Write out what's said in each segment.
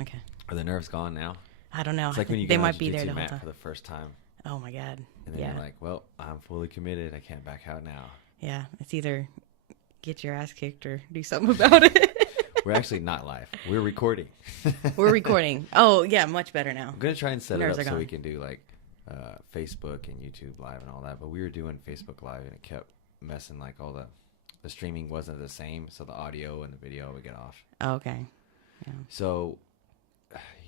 Okay. Are the nerves gone now? I don't know. It's like when you They go on might be there the jiu-jitsu whole mat time. for the first time. Oh my God. And then you're like, well, I'm fully committed. I can't back out now. Yeah. It's either get your ass kicked or do something about it. We're actually not live. We're recording. We're recording. Oh, yeah. Much better now. I'm going to try and set Nerves it are up so gone. we can do like Facebook and YouTube Live and all that. But we were doing Facebook Live and it kept messing, like all the streaming wasn't the same. So the audio and the video would get off. Oh, okay. Yeah. So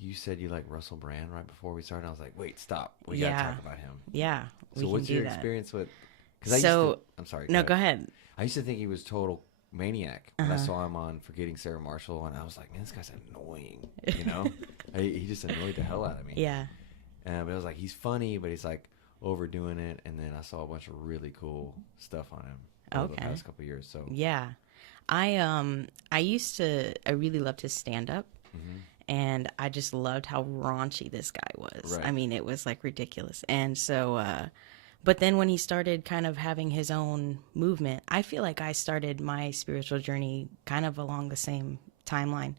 you said you like Russell Brand right before we started. I was like, wait, stop. We got to talk about him. Yeah. So what's your experience with? I'm sorry. No, go ahead. I used to think he was total maniac when I saw him on Forgetting Sarah Marshall, and I was like, man, this guy's annoying. You know, he just annoyed the hell out of me. Yeah. But I was like, he's funny, but he's like overdoing it. And then I saw a bunch of really cool stuff on him over the past couple of years. So yeah, I really loved his stand up. And I just loved how raunchy this guy was. Right. I mean, it was like ridiculous. And so, but then when he started kind of having his own movement, I feel like I started my spiritual journey kind of along the same timeline.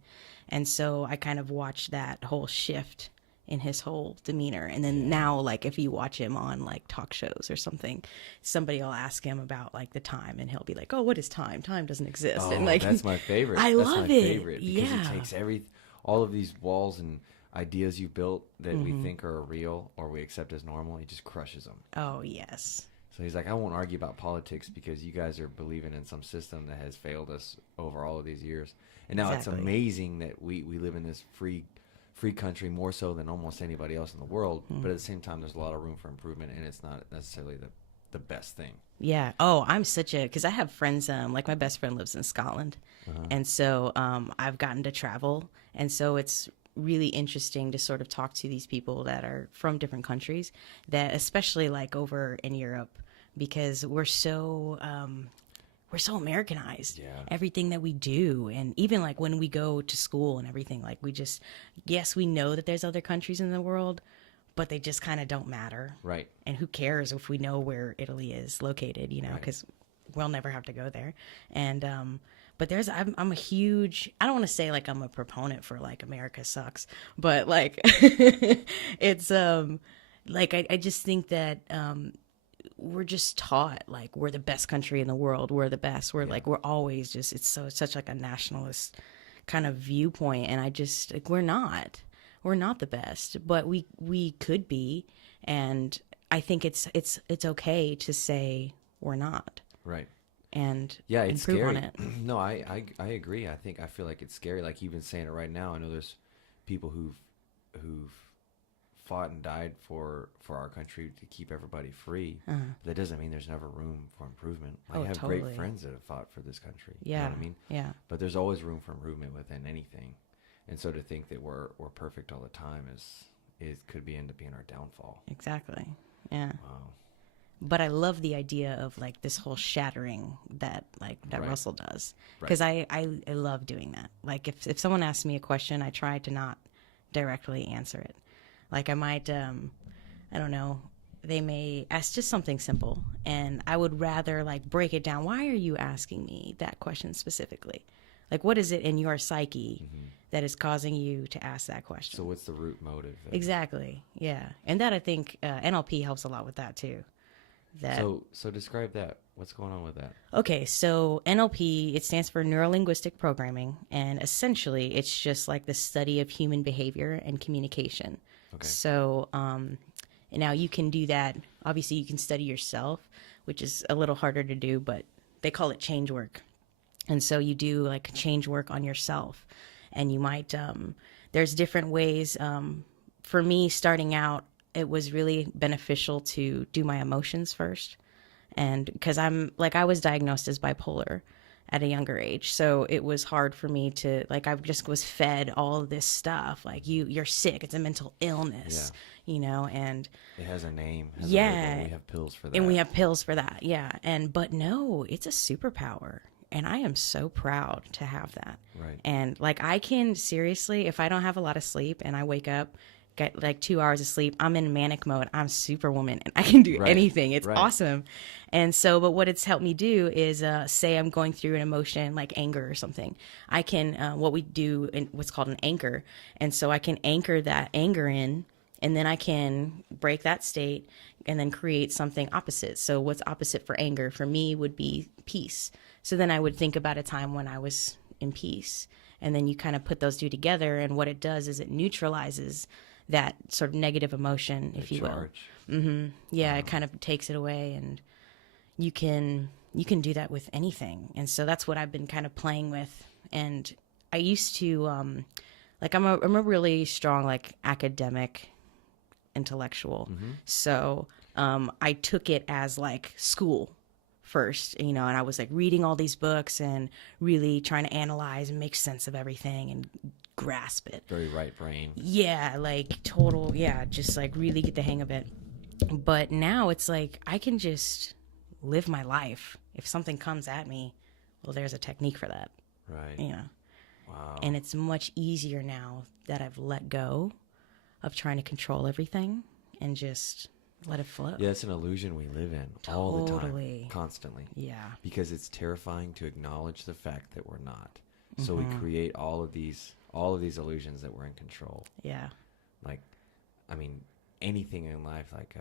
And so I kind of watched that whole shift in his whole demeanor. And then now, like, if you watch him on like talk shows or something, somebody will ask him about like the time and he'll be like, oh, what is time? Time doesn't exist. Oh, and like, that's my favorite. I That's love my it. favorite because Yeah. he takes all of these walls and ideas you built that we think are real or we accept as normal. He just crushes them. Oh, yes. So he's like, I won't argue about politics because you guys are believing in some system that has failed us over all of these years. And now it's amazing that we live in this free country more so than almost anybody else in the world. But at the same time, there's a lot of room for improvement, and it's not necessarily the best thing. Yeah. Oh, I'm because I have friends, like my best friend lives in Scotland. And so I've gotten to travel. And so it's really interesting to sort of talk to these people that are from different countries, that especially like over in Europe, because we're so Americanized. Yeah. Everything that we do, and even like when we go to school and everything, like yes, we know that there's other countries in the world, but they just kind of don't matter. Right. And who cares if we know where Italy is located, you know, because we'll never have to go there. And but I'm a huge, I don't want to say like I'm a proponent for like America sucks, but like it's like I just think that we're just taught like we're the best country in the world, we're the best, we're like, we're always just, it's such like a nationalist kind of viewpoint, and I just like, we're not the best, but we could be, and I think it's okay to say we're not. Right. And it's improve scary. on it. No, I agree. I feel like it's scary. Like you've been saying it right now. I know there's people who've fought and died for our country to keep everybody free. That doesn't mean there's never room for improvement. I have totally. great friends that have fought for this country. Yeah. You know what I mean? Yeah. But there's always room for improvement within anything. And so to think that we're perfect all the time could end up being our downfall. Exactly. Yeah. Wow. But I love the idea of like this whole shattering that Right. Russell does, because I love doing that. Like if someone asks me a question, I try to not directly answer it. Like I might, I don't know, they may ask just something simple, and I would rather like break it down. Why are you asking me that question specifically? Like, what is it in your psyche that is causing you to ask that question? So what's the root motive? Exactly. Yeah. And that, I think, NLP helps a lot with that too. So describe that. What's going on with that? Okay, so NLP, it stands for Neuro-Linguistic Programming, and essentially it's just like the study of human behavior and communication. Okay. So now you can do that. Obviously, you can study yourself, which is a little harder to do, but they call it change work. And so you do like change work on yourself, and you might, there's different ways. For me, starting out, it was really beneficial to do my emotions first. And because I was diagnosed as bipolar at a younger age. So it was hard for me to, like, I just was fed all of this stuff. Like, you're sick. It's a mental illness, you know, and it has a name. Yeah. We have pills for that. And we have pills for that. Yeah. But no, it's a superpower. And I am so proud to have that. Right. And like, I can seriously, if I don't have a lot of sleep and I wake up get like 2 hours of sleep, I'm in manic mode. I'm Superwoman and I can do anything. It's awesome. And so, but what it's helped me do is, say I'm going through an emotion like anger or something. I can, what we do in what's called an anchor. And so I can anchor that anger in, and then I can break that state and then create something opposite. So what's opposite for anger for me would be peace. So then I would think about a time when I was in peace. And then you kind of put those two together, and what it does is it neutralizes that sort of negative emotion, if you will. Yeah, it kind of takes it away, and you can do that with anything. And so that's what I've been kind of playing with. And I used to like I'm a really strong like academic intellectual. So I took it as like school first, you know, and I was like reading all these books and really trying to analyze and make sense of everything and grasp it. Very right brain. Yeah, like total, yeah, just like really get the hang of it. But now it's like I can just live my life. If something comes at me, well, there's a technique for that. Right. You know. Wow. And it's much easier now that I've let go of trying to control everything and just let it flow. Yeah, it's an illusion we live in all the time, constantly. Yeah. Because it's terrifying to acknowledge the fact that we're not. So we create all of these illusions that we're in control. Yeah. Like, I mean, anything in life. Like,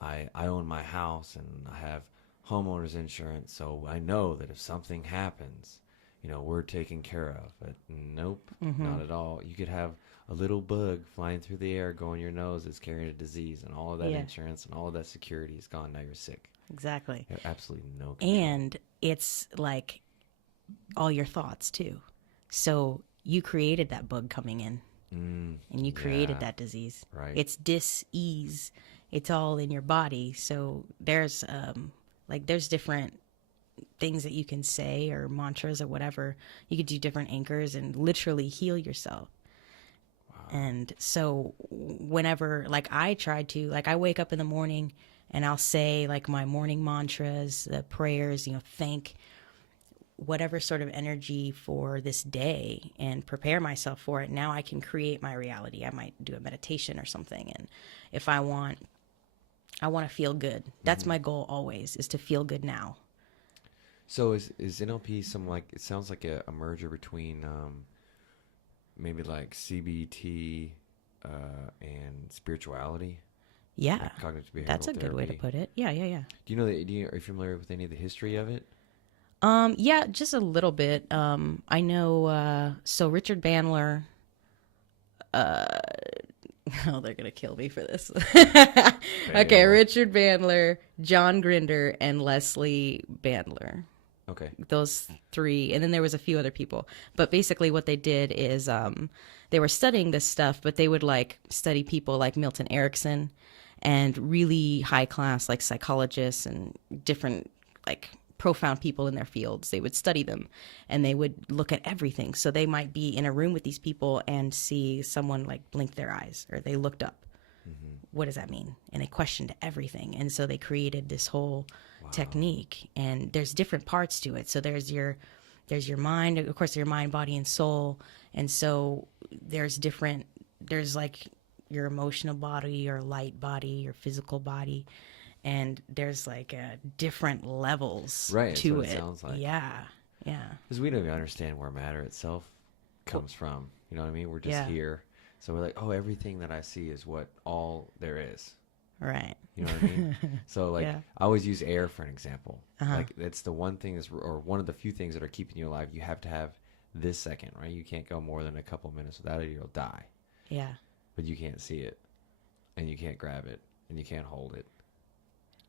I own my house and I have homeowners insurance, so I know that if something happens, you know, we're taken care of. But nope, not at all. You could have a little bug flying through the air, go in your nose, that's carrying a disease, and all of that insurance and all of that security is gone. Now you're sick. Exactly. You have absolutely no control. And it's like all your thoughts too. So you created that bug coming in, and you created that disease. Right. It's dis-ease. It's all in your body. So there's there's different things that you can say or mantras or whatever. You could do different anchors and literally heal yourself. And so whenever, like I try to, like I wake up in the morning and I'll say like my morning mantras, the prayers, you know, thank whatever sort of energy for this day and prepare myself for it. Now I can create my reality. I might do a meditation or something. And if I want to feel good. That's my goal always, is to feel good now. So is NLP some like, it sounds like a merger between maybe like CBT and spirituality? Yeah. Like cognitive behavioral That's a good way to put it. Yeah. Do you know that, are you familiar with any of the history of it? Yeah, just a little bit. I know, so Richard Bandler, oh, they're going to kill me for this. Okay, Richard Bandler, John Grinder, and Leslie Bandler. Okay. Those three. And then there was a few other people. But basically what they did is they were studying this stuff, but they would like study people like Milton Erickson and really high class like psychologists and different like profound people in their fields. They would study them and they would look at everything. So they might be in a room with these people and see someone like blink their eyes, or they looked up. What does that mean? And they questioned everything. And so they created this whole technique, and there's different parts to it. So there's your mind, of course, your mind, body, and soul. And so there's like your emotional body, your light body, your physical body. And there's like different levels to it. Sounds like. Yeah. Because we don't even understand where matter itself comes from. You know what I mean? We're just here. So we're like, oh, everything that I see is what all there is. Right. You know what I mean? So like, I always use air for an example. Like it's the one thing or one of the few things that are keeping you alive. You have to have this second, right? You can't go more than a couple minutes without it. You'll die. Yeah. But you can't see it, and you can't grab it, and you can't hold it.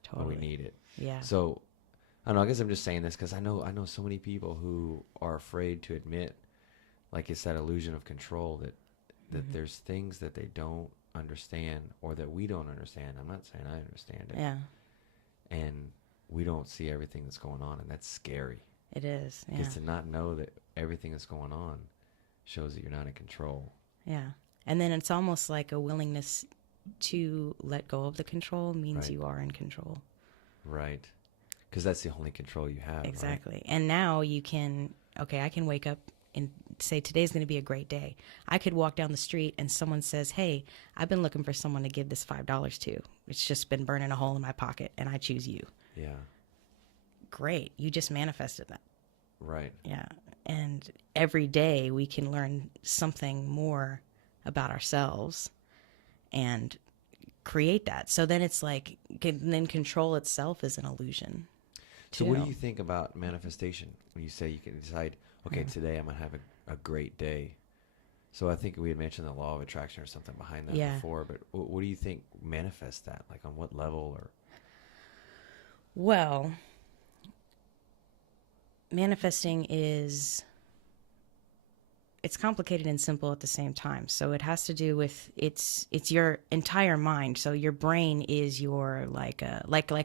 Totally. But we need it. Yeah. So, I don't know. I guess I'm just saying this because I know so many people who are afraid to admit, like it's that illusion of control that there's things that they don't understand or that we don't understand. I'm not saying I understand it. Yeah. And we don't see everything that's going on, and that's scary. It is. Yeah. Because to not know that everything that's going on shows that you're not in control. Yeah. And then it's almost like a willingness to let go of the control means you are in control. Right. Because that's the only control you have. Exactly. Right? And now you can, I can wake up in say today's going to be a great day. I could walk down the street and someone says, hey, I've been looking for someone to give this $5 to. It's just been burning a hole in my pocket, and I choose you. Yeah. Great. You just manifested that. Right. Yeah. And every day we can learn something more about ourselves and create that. So then it's like, then control itself is an illusion. So what do you think about manifestation when you say you can decide, okay, today I'm going to have a great day? So I think we had mentioned the law of attraction or something behind that before, but what do you think manifests that? Like on what level? Or Well, manifesting it's complicated and simple at the same time. So it has to do with it's your entire mind. So your brain is your like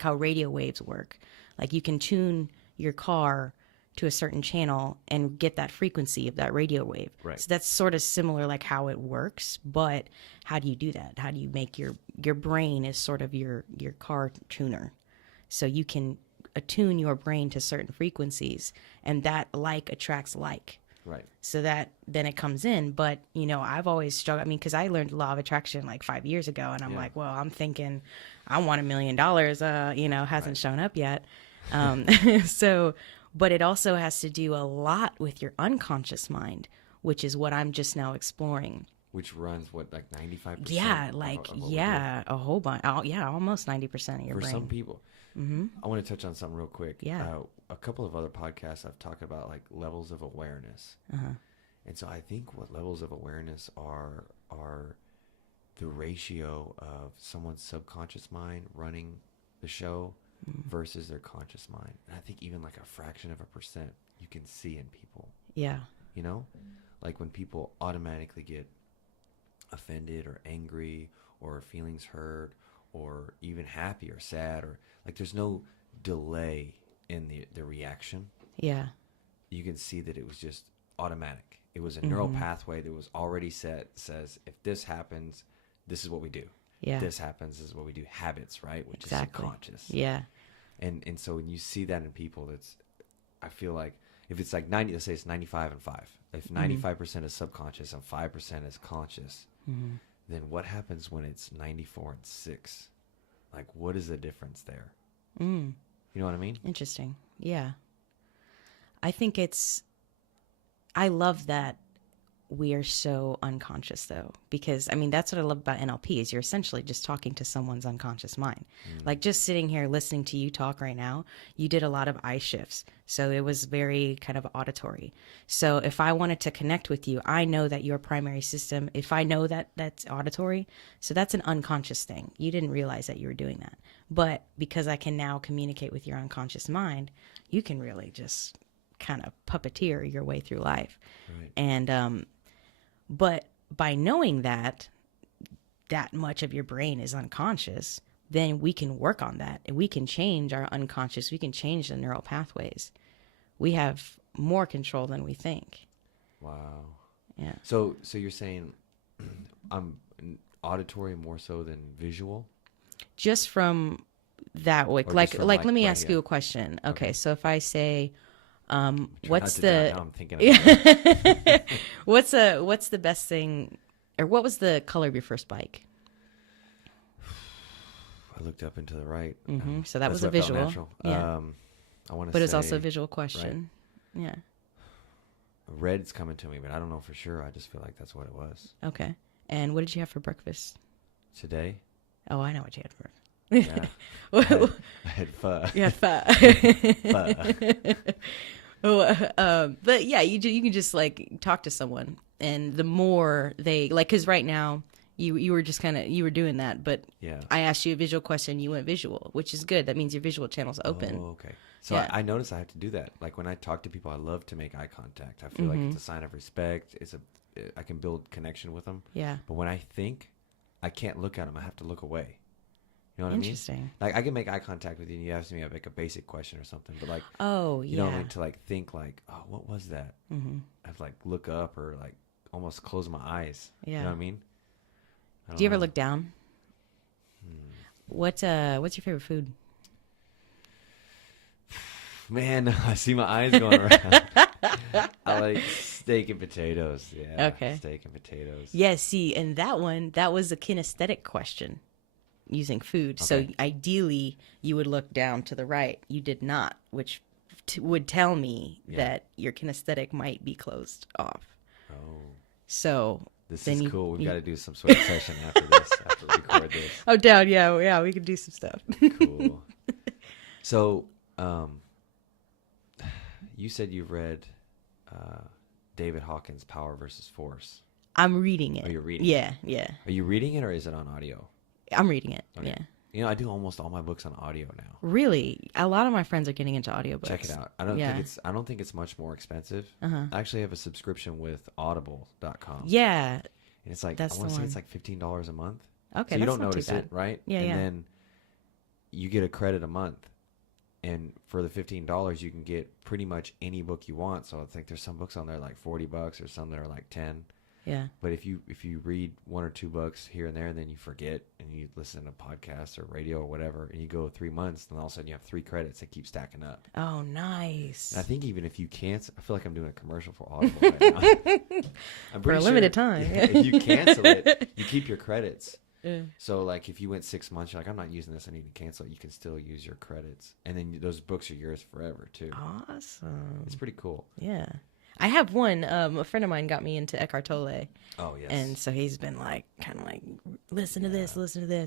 how radio waves work. Like you can tune your car to a certain channel and get that frequency of that radio wave. Right. So that's sort of similar like how it works, but how do you do that? How do you make your brain is sort of your car tuner. So you can attune your brain to certain frequencies, and that like attracts like. Right. So that then it comes in. But, I've always struggled. I mean, because I learned the law of attraction like 5 years ago, and I'm like, well, I'm thinking I want $1 million, hasn't shown up yet. But it also has to do a lot with your unconscious mind, which is what I'm just now exploring. Which runs what, like 95%? Yeah, a whole bunch. Almost 90% of your brain. For some people. Mm-hmm. I want to touch on something real quick. Yeah. A couple of other podcasts I've talked about like levels of awareness. Uh-huh. And so I think what levels of awareness are the ratio of someone's subconscious mind running the show versus their conscious mind. And I think even like a fraction of a percent you can see in people. Yeah. Like when people automatically get offended or angry or feelings hurt or even happy or sad, or like there's no delay in the reaction. Yeah. You can see that it was just automatic. It was a neural pathway that was already set, says if this happens, this is what we do. Yeah. This happens, this is what we do. Habits, right? Which is subconscious. Yeah. And so when you see that in people, I feel like if it's like 90, let's say it's 95 and 5. If 95% is subconscious and 5% is conscious, then what happens when it's 94 and 6? Like, what is the difference there? You know what I mean? Interesting. Yeah. I think I love that we are so unconscious, though, because, I mean, that's what I love about NLP is you're essentially just talking to someone's unconscious mind. Like just sitting here listening to you talk right now, you did a lot of eye shifts. So it was very kind of auditory. So if I wanted to connect with you, I know that your primary system, if I know that that's auditory, so that's an unconscious thing. You didn't realize that you were doing that. But because I can now communicate with your unconscious mind, you can really just kind of puppeteer your way through life. Right. And, but by knowing that much of your brain is unconscious, then we can work on that and we can change our unconscious. We can change the neural pathways. We have more control than we think. Wow. Yeah. So you're saying I'm auditory more so than visual? Just from that, like let me ask you a question. Okay. So if I say, what's the what's the best thing, or what was the color of your first bike? I looked up and to the right. So that was a visual. Yeah. I want to but it's also a visual question. Right? Yeah. Red's coming to me, but I don't know for sure. I just feel like that's what it was. Okay. And what did you have for breakfast today? Oh, I know what you had for breakfast. Yeah. I had pho. You had pho. But yeah, you can just like talk to someone, and the more they like, because right now you were just kind of you were doing that, but yeah, I asked you a visual question, you went visual, which is good. That means your visual channel's open. Oh, okay. So yeah. I notice I have to do that. Like when I talk to people, I love to make eye contact. I feel like it's a sign of respect. I can build connection with them. Yeah. But when I think, I can't look at them. I have to look away. You know what Interesting. I mean? Like I can make eye contact with you, and you ask me like a basic question or something, but like, you know, like to like think like, oh, what was that? I have to like look up or like almost close my eyes. Yeah. You know what I mean? Do you ever look down? What's your favorite food? Man, I see my eyes going around. I like Steak and potatoes. Yeah. Okay. Steak and potatoes. Yeah, see, and that was a kinesthetic question using food. Okay. So ideally, you would look down to the right. You did not, which would tell me that your kinesthetic might be closed off. Oh. So this is cool. We've got to do some sort of session after this, after we record this. Oh, down. Yeah, we can do some stuff. Cool. So, you said you've read David Hawkins' Power versus Force. I'm reading it. Oh, you're reading it? it? Yeah. Are you reading it or is it on audio? I'm reading it. Okay. Yeah. You know, I do almost all my books on audio now. Really? A lot of my friends are getting into audiobooks. Check it out. I don't think it's much more expensive. I actually have a subscription with audible.com. Yeah. And it's like, I want to say it's like $15 a month. Okay. So you don't notice it, right? Yeah, and then you get a credit a month. And for the $15, you can get pretty much any book you want. So I think there's some books on there like $40 or some that are like 10. Yeah. But if you read one or two books here and there, and then you forget and you listen to podcasts or radio or whatever, and you go 3 months, then all of a sudden you have 3 credits that keep stacking up. Oh, nice. And I think even if you cancel, I feel like I'm doing a commercial for Audible right now. I'm for a limited time. If you cancel it, you keep your credits. Yeah. So like if you went 6 months, you're like, I'm not using this, I need to cancel it. You can still use your credits. And then those books are yours forever too. Awesome. It's pretty cool. Yeah. I have one. A friend of mine got me into Eckhart Tolle. Oh, yes. And so he's been like, kind of like, listen to this.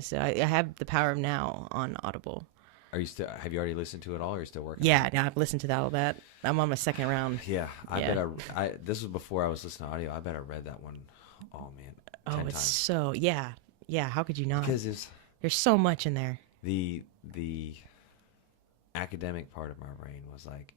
So I have The Power of Now on Audible. Have you already listened to it all or are you still working? Yeah, now I've listened to all that. I'm on my second round. Yeah. Bet this was before I was listening to audio. I bet I read that one. Oh, man. 10 it's times. so, yeah. Yeah, how could you not? Because there's so much in there. The academic part of my brain was like,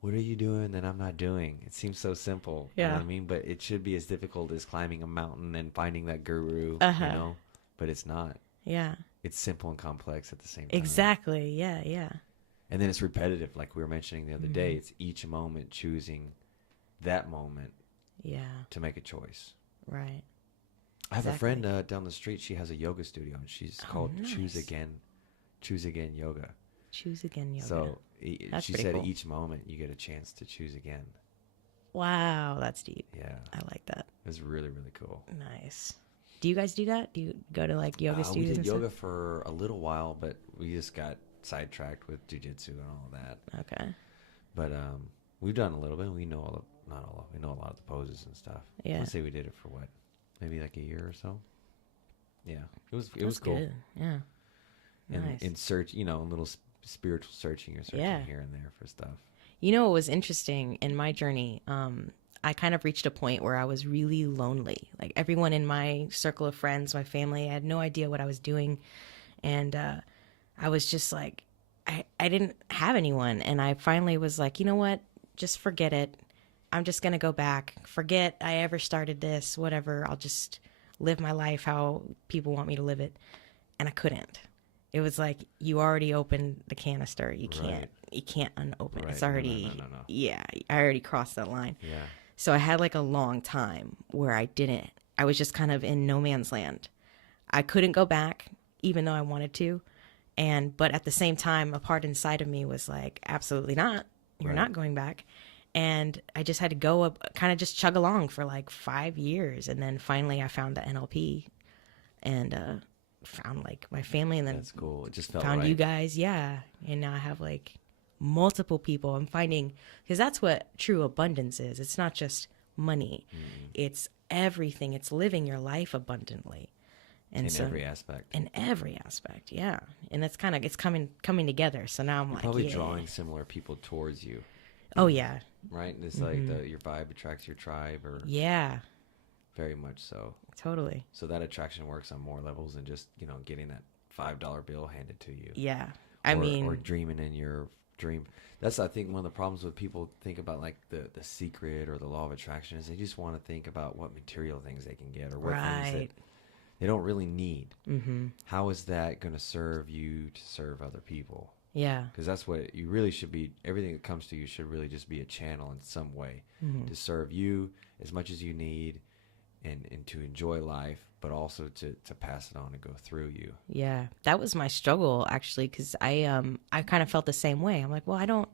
what are you doing that I'm not doing? It seems so simple. Yeah. You know what I mean? But it should be as difficult as climbing a mountain and finding that guru, you know? But it's not. Yeah. It's simple and complex at the same time. Exactly. Yeah, yeah. And then it's repetitive, like we were mentioning the other day. It's each moment choosing that moment to make a choice. Right. I have a friend down the street. She has a yoga studio, and she's called nice. Choose Again Yoga. Choose Again Yoga. So she said cool. each moment you get a chance to choose again. Wow, that's deep. Yeah. I like that. It's really, really cool. Nice. Do you guys do that? Do you go to like yoga studios? We did yoga for a little while, but we just got sidetracked with jiu-jitsu and all of that. Okay. But we've done a little bit. We know we know a lot of the poses and stuff. Yeah. Let's say we did it for what? Maybe like a year or so. Yeah. It was cool. Good. Yeah. And Nice. in search, a little spiritual searching or searching here and there for stuff. You know what was interesting in my journey? I kind of reached a point where I was really lonely. Like everyone in my circle of friends, my family, I had no idea what I was doing. And I was just like, I didn't have anyone. And I finally was like, you know what? Just forget it. I'm just going to go back. Forget I ever started this, whatever. I'll just live my life how people want me to live it. And I couldn't. It was like, you already opened the canister. You can't unopen. Right. It's already, no. Yeah, I already crossed that line. Yeah. So I had like a long time where I was just kind of in no man's land. I couldn't go back, even though I wanted to. But at the same time, a part inside of me was like, absolutely not. You're not going back. And I just had to go up, kind of just chug along for like 5 years. And then finally I found the NLP and found like my family, and then that's cool. It just felt found right. you guys. Yeah. And now I have like multiple people I'm finding, because that's what true abundance is. It's not just money. It's everything. It's living your life abundantly. And in every aspect. In every aspect, yeah. And it's kind of, it's coming together. So now I'm like, probably drawing similar people towards you. Oh, yeah. Right? It's like your vibe attracts your tribe, or yeah. Very much so. Totally. So that attraction works on more levels than just, getting that $5 bill handed to you. Yeah. Or dreaming in your dream. That's, I think, one of the problems with people think about like the secret or the law of attraction is they just want to think about what material things they can get or what things that they don't really need. Mm-hmm. How is that going to serve you to serve other people? Yeah. Because that's what you really should be. Everything that comes to you should really just be a channel in some way to serve you as much as you need and to enjoy life, but also to pass it on and go through you. Yeah. That was my struggle, actually, because I kind of felt the same way. I'm like, well, I don't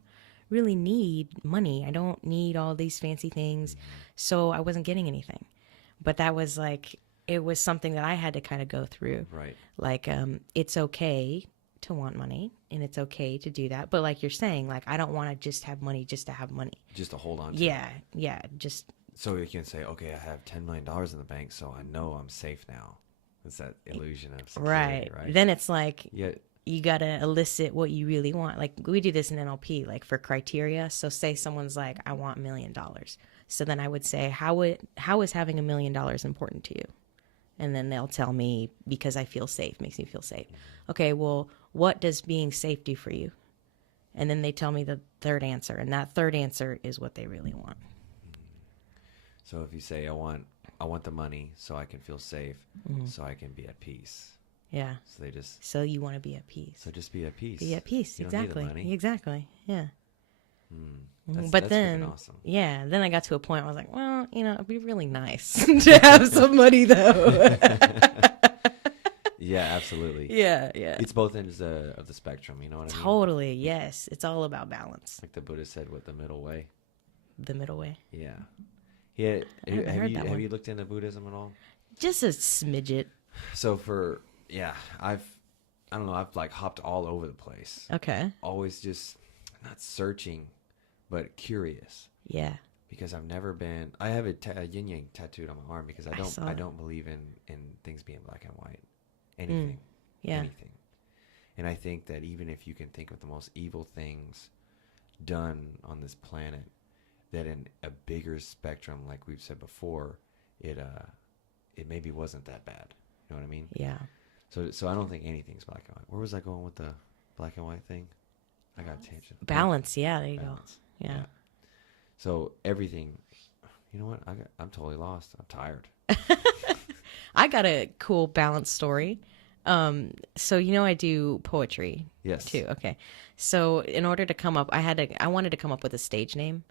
really need money. I don't need all these fancy things. So I wasn't getting anything. But that was like, it was something that I had to kind of go through. Right. Like, it's okay to want money and it's okay to do that. But like you're saying, like, I don't want to just have money just to have money. Just to hold on to. Yeah. Yeah. Just. So you can say, okay, I have $10 million in the bank, so I know I'm safe now. It's that illusion of security, right? Then it's like, you got to elicit what you really want. Like, we do this in NLP, like for criteria. So say someone's like, I want $1 million. So then I would say, how is having $1 million important to you? And then they'll tell me, because I feel safe, makes me feel safe. Okay, well, what does being safe do for you? And then they tell me the third answer. And that third answer is what they really want. So if you say, I want the money so I can feel safe, so I can be at peace. Yeah. So you want to be at peace. So just be at peace. Be at peace. You exactly. Don't need the money. Exactly. Yeah. That's then, awesome. Yeah, then I got to a point where I was like, well, it'd be really nice to have some money though. Yeah, absolutely. Yeah. It's both ends of the spectrum, you know what I mean? Totally, yes. It's all about balance. Like the Buddha said, with the middle way. The middle way. Yeah. Yeah. Have you looked into Buddhism at all? Just a smidget. So I've like hopped all over the place. Okay. Always just not searching, but curious. Yeah. Because I've never been. I have a yin yang tattooed on my arm because I don't believe in things being black and white. Anything. Yeah. Anything. And I think that even if you can think of the most evil things done on this planet, that in a bigger spectrum, like we've said before, it maybe wasn't that bad. You know what I mean? Yeah. So I don't think anything's black and white. Where was I going with the black and white thing? I got a tangent. Balance. Yeah, there you Balance. go. Yeah. So everything, you know what? I'm totally lost. I'm tired. I got a cool balance story. So I do poetry. Yes. Too. Okay. So in order to come up, I wanted to come up with a stage name,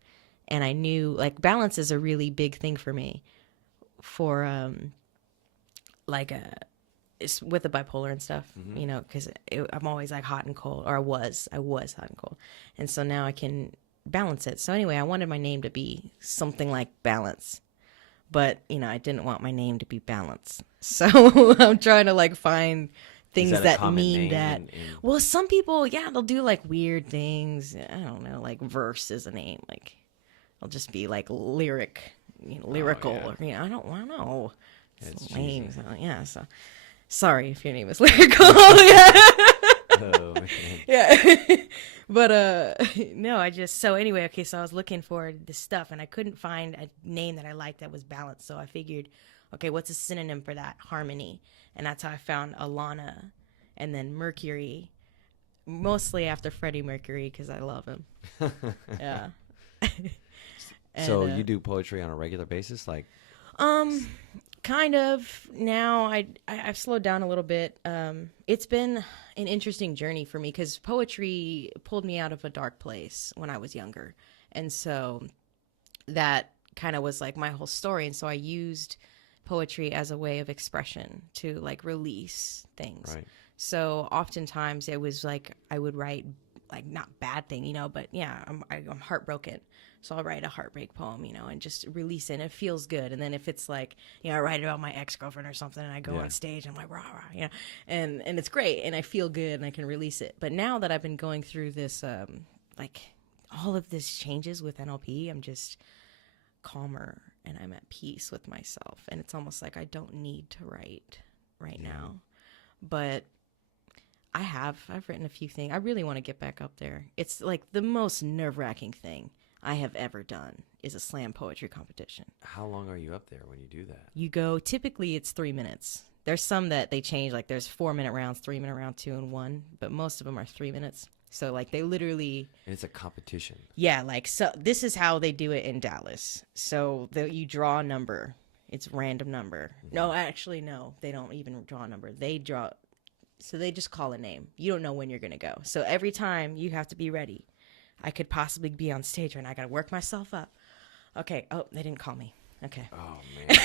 and I knew like balance is a really big thing for me. For it's with the bipolar and stuff, because I'm always like hot and cold, or I was hot and cold, and so now I can balance it. So anyway, I wanted my name to be something like balance. But, I didn't want my name to be Balance. So I'm trying to like find things that mean that. Well, some people, they'll do like weird things. I don't know, like verse is a name. Like it'll just be like lyrical, or I don't know. It's lame. So, so sorry if your name is lyrical. Oh, man. Yeah. But no, so anyway, okay, so I was looking for this stuff and I couldn't find a name that I liked that was balanced. So I figured, okay, what's a synonym for that? Harmony. And that's how I found Alana, and then Mercury, mostly after Freddie Mercury because I love him. Yeah. So you do poetry on a regular basis, like? Kind of. Now I've slowed down a little bit. It's been an interesting journey for me because poetry pulled me out of a dark place when I was younger. And so that kind of was like my whole story. And so I used poetry as a way of expression to like release things. Right. So oftentimes it was like I would write like not bad thing, but I'm heartbroken. So I'll write a heartbreak poem, and just release it. And it feels good. And then if it's like, I write about my ex-girlfriend or something and I go on stage, I'm like, rah, rah, and it's great. And I feel good and I can release it. But now that I've been going through this, like all of this changes with NLP, I'm just calmer and I'm at peace with myself. And it's almost like I don't need to write right now. But I've written a few things. I really want to get back up there. It's like the most nerve-wracking thing I have ever done is a slam poetry competition. How long are you up there when you do that? You go, typically it's 3 minutes. There's some that they change, like there's 4-minute rounds, 3-minute round, 2 and 1, but most of them are 3 minutes. So like they literally. And it's a competition. Yeah, like so this is how they do it in Dallas. So you draw a number. It's random number. Mm-hmm. No, actually, no, they don't even draw a number. So they just call a name. You don't know when you're going to go. So every time you have to be ready. I could possibly be on stage and I got to work myself up. Okay. Oh, they didn't call me. Okay. Oh, man.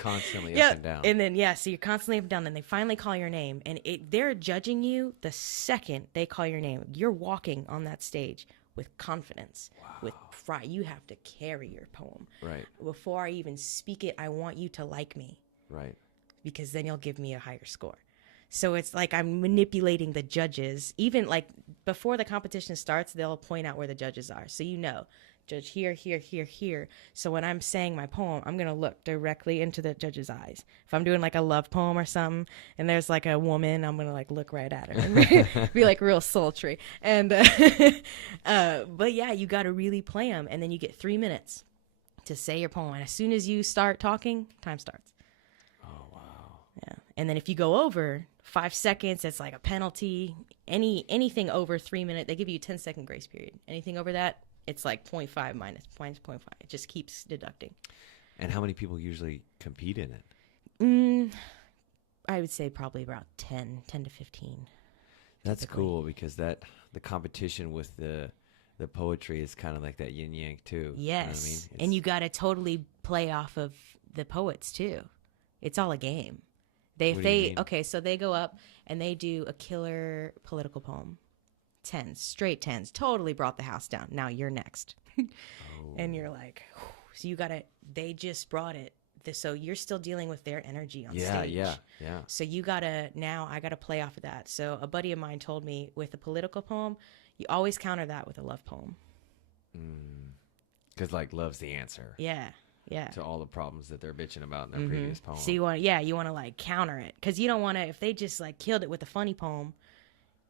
Constantly up and down. And then, so you're constantly up and down. Then they finally call your name. And they're judging you the second they call your name. You're walking on that stage with confidence. With pride. You have to carry your poem. Right. Before I even speak it, I want you to like me. Right. Because then you'll give me a higher score. So it's like I'm manipulating the judges. Even like before the competition starts, they'll point out where the judges are. So judge here, here, here, here. So when I'm saying my poem, I'm going to look directly into the judge's eyes. If I'm doing like a love poem or something and there's like a woman, I'm going to like look right at her and be like real sultry. And but yeah, you got to really play them. And then you get 3 minutes to say your poem. And as soon as you start talking, time starts. Yeah. And then if you go over 5 seconds, it's like a penalty. Anything over 3 minutes, they give you a 10-second grace period. Anything over that, it's like 0.5 minus 0.5. It just keeps deducting. And how many people usually compete in it? I would say probably about 10 to 15. That's typically. cool because the competition with the poetry is kind of like that yin yang too. Yes. You know what I mean? And you got to totally play off of the poets too. It's all a game. Okay, so they go up and they do a killer political poem. 10s, straight 10s, totally brought the house down. Now you're next. And you're like, whew. So they just brought it. So you're still dealing with their energy on stage. Yeah. So I gotta play off of that. So a buddy of mine told me with a political poem, you always counter that with a love poem. Because like love's the answer. Yeah. To all the problems that they're bitching about in their previous poem. So you want to like counter it because you don't want to. If they just like killed it with a funny poem,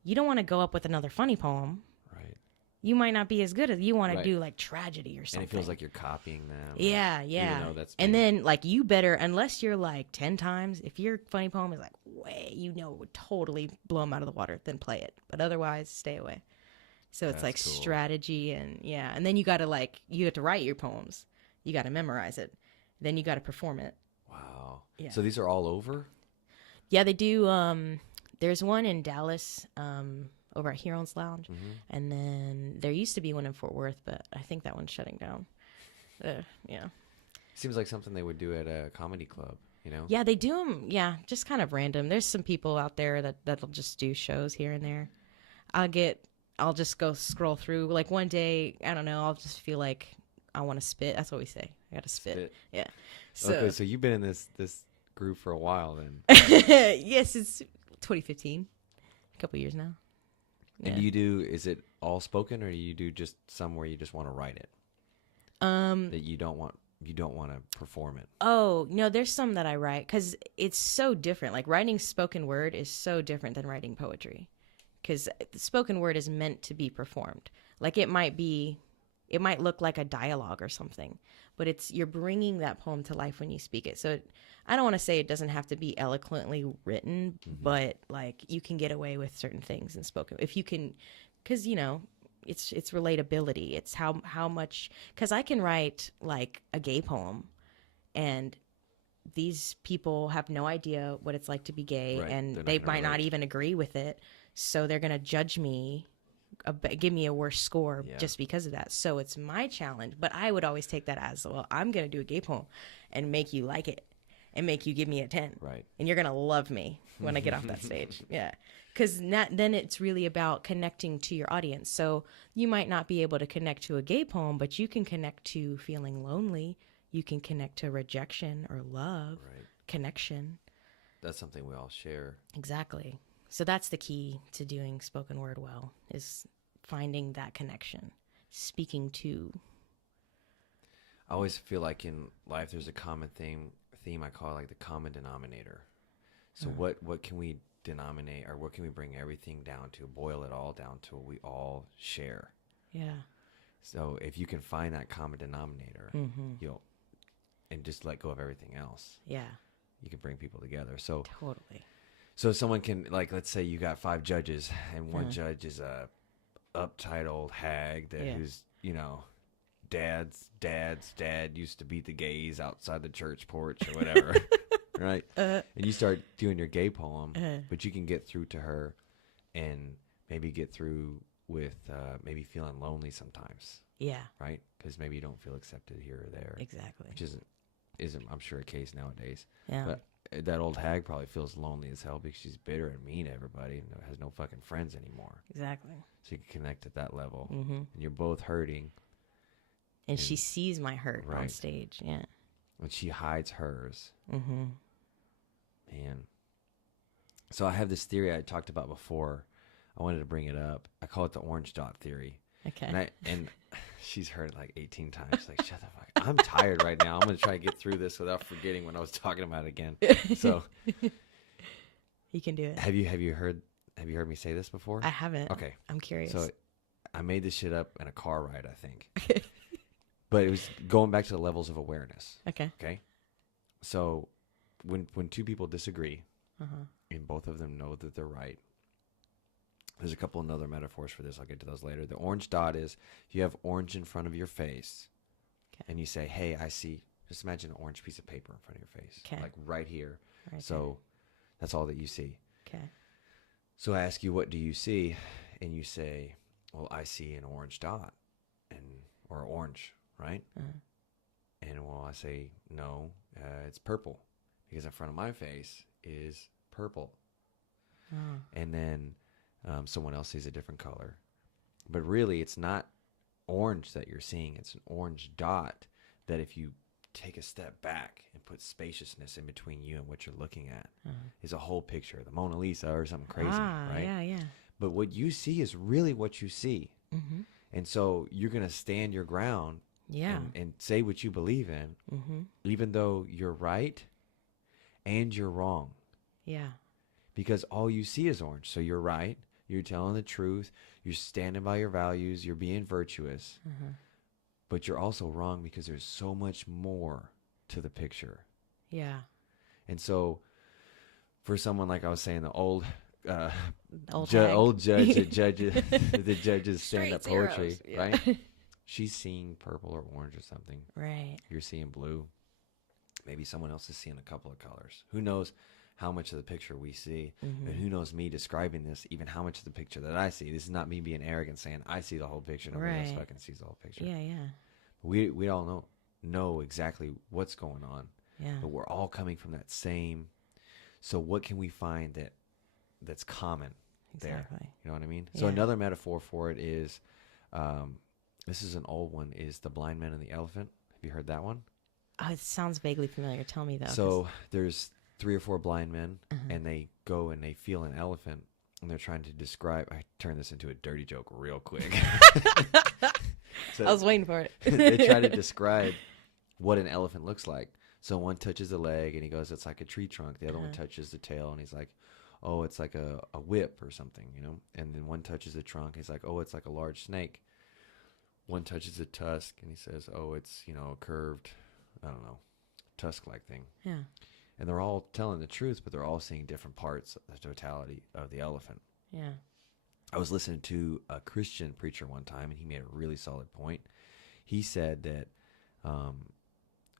you don't want to go up with another funny poem. Right. You might not be as good as you want to do like tragedy or something. And it feels like you're copying them. Yeah. Even though that's and then like you better, unless you're like 10 times, if your funny poem is like way, it would totally blow them out of the water, then play it. But otherwise, stay away. So it's like cool. Strategy and then you got to you have to write your poems. You got to memorize it. Then you got to perform it. Wow. Yeah. So these are all over? Yeah, they do. There's one in Dallas over at Huron's Lounge. Mm-hmm. And then there used to be one in Fort Worth, but I think that one's shutting down. Yeah. Seems like something they would do at a comedy club, you know? Yeah, they do them. Yeah, just kind of random. There's some people out there that'll just do shows here and there. I'll just go scroll through. Like one day, I don't know, I'll just feel like I want to spit. That's what we say. I got to spit. Yeah. So you've been in this group for a while then. Yes, it's 2015. A couple years now. And is it all spoken or do you do just some where you just want to write it? That you don't want to perform it. Oh, no, there's some that I write cuz it's so different. Like writing spoken word is so different than writing poetry. Cuz spoken word is meant to be performed. Like it might look like a dialogue or something, but you're bringing that poem to life when you speak it. So I don't want to say it doesn't have to be eloquently written, but like you can get away with certain things in spoken if you can, because it's relatability. It's how much, because I can write like a gay poem, and these people have no idea what it's like to be gay, right. And they might not even agree with it, so they're gonna judge me. Give me a worse score just because of that. So it's my challenge, but I would always take that as, well, I'm going to do a gay poem and make you like it and make you give me a 10. Right. And you're going to love me when I get off that stage. Yeah. Because then it's really about connecting to your audience. So you might not be able to connect to a gay poem, but you can connect to feeling lonely. You can connect to rejection or love, connection. That's something we all share. Exactly. So that's the key to doing spoken word well, is finding that connection, speaking to. I always feel like in life there's a common theme I call it like the common denominator. So what can we denominate, or what can we bring everything down to, boil it all down to what we all share? Yeah. So if you can find that common denominator, and just let go of everything else. Yeah. You can bring people together. So totally. So someone can, like, let's say you got 5 judges, and one judge is a uptight old hag who's, dad's dad used to beat the gays outside the church porch or whatever, right? And you start doing your gay poem, but you can get through to her and maybe get through with maybe feeling lonely sometimes. Yeah. Right? Because maybe you don't feel accepted here or there. Exactly. Which isn't I'm sure, a case nowadays. Yeah. But that old hag probably feels lonely as hell because she's bitter and mean to everybody and has no fucking friends anymore. Exactly. So you can connect at that level. Mm-hmm. And you're both hurting. And she sees my hurt on right. stage. Yeah. And she hides hers. Mm-hmm. And so I have this theory I talked about before. I wanted to bring it up. I call it the orange dot theory. Okay. And she's heard it like 18 times. She's like, shut the fuck. I'm tired right now. I'm going to try to get through this without forgetting when I was talking about it again. So you can do it. Have you heard me say this before? I haven't. Okay. I'm curious. So I made this shit up in a car ride, I think. But it was going back to the levels of awareness. Okay. Okay. So when two people disagree, and both of them know that they're right, there's a couple of other metaphors for this. I'll get to those later. The orange dot is if you have orange in front of your face, and you say, hey, I see, just imagine an orange piece of paper in front of your face, like right here. Right so there. That's all that you see. Okay. So I ask you, what do you see? And you say, well, I see an orange dot, or orange, right? And well, I say, no, it's purple, because in front of my face is purple. And then someone else sees a different color. But really, it's not orange that you're seeing. It's an orange dot that if you take a step back and put spaciousness in between you and what you're looking at is a whole picture, the Mona Lisa or something crazy, right? Yeah, yeah. But what you see is really what you see. Mm-hmm. And so you're going to stand your ground and say what you believe in, even though you're right and you're wrong. Yeah. Because all you see is orange. So you're right. You're telling the truth. You're standing by your values. You're being virtuous. But you're also wrong because there's so much more to the picture. Yeah. And so for someone, like I was saying, the old judge that judges the judges stand-up poetry, right? She's seeing purple or orange or something. Right. You're seeing blue. Maybe someone else is seeing a couple of colors. Who knows how much of the picture we see? And who knows me describing this, even how much of the picture that I see. This is not me being arrogant saying I see the whole picture. Nobody else fucking sees the whole picture. Yeah, yeah. We all know exactly what's going on. Yeah. But we're all coming from that same. So what can we find that's common there? You know what I mean? Yeah. So another metaphor for it is, this is an old one, is the blind man and the elephant. Have you heard that one? Oh, it sounds vaguely familiar. Tell me though. So there's 3 or 4 blind men, and they go and they feel an elephant, and they're trying to describe. I turned this into a dirty joke real quick. So I was waiting for it. They try to describe what an elephant looks like. So one touches the leg, and he goes, it's like a tree trunk. The other one touches the tail, and he's like, oh, it's like a whip or something, you know? And then one touches the trunk. He's like, oh, it's like a large snake. One touches the tusk, and he says, oh, it's, a curved, I don't know, tusk-like thing. Yeah. And they're all telling the truth, but they're all seeing different parts of the totality of the elephant. Yeah. I was listening to a Christian preacher one time, and he made a really solid point. He said that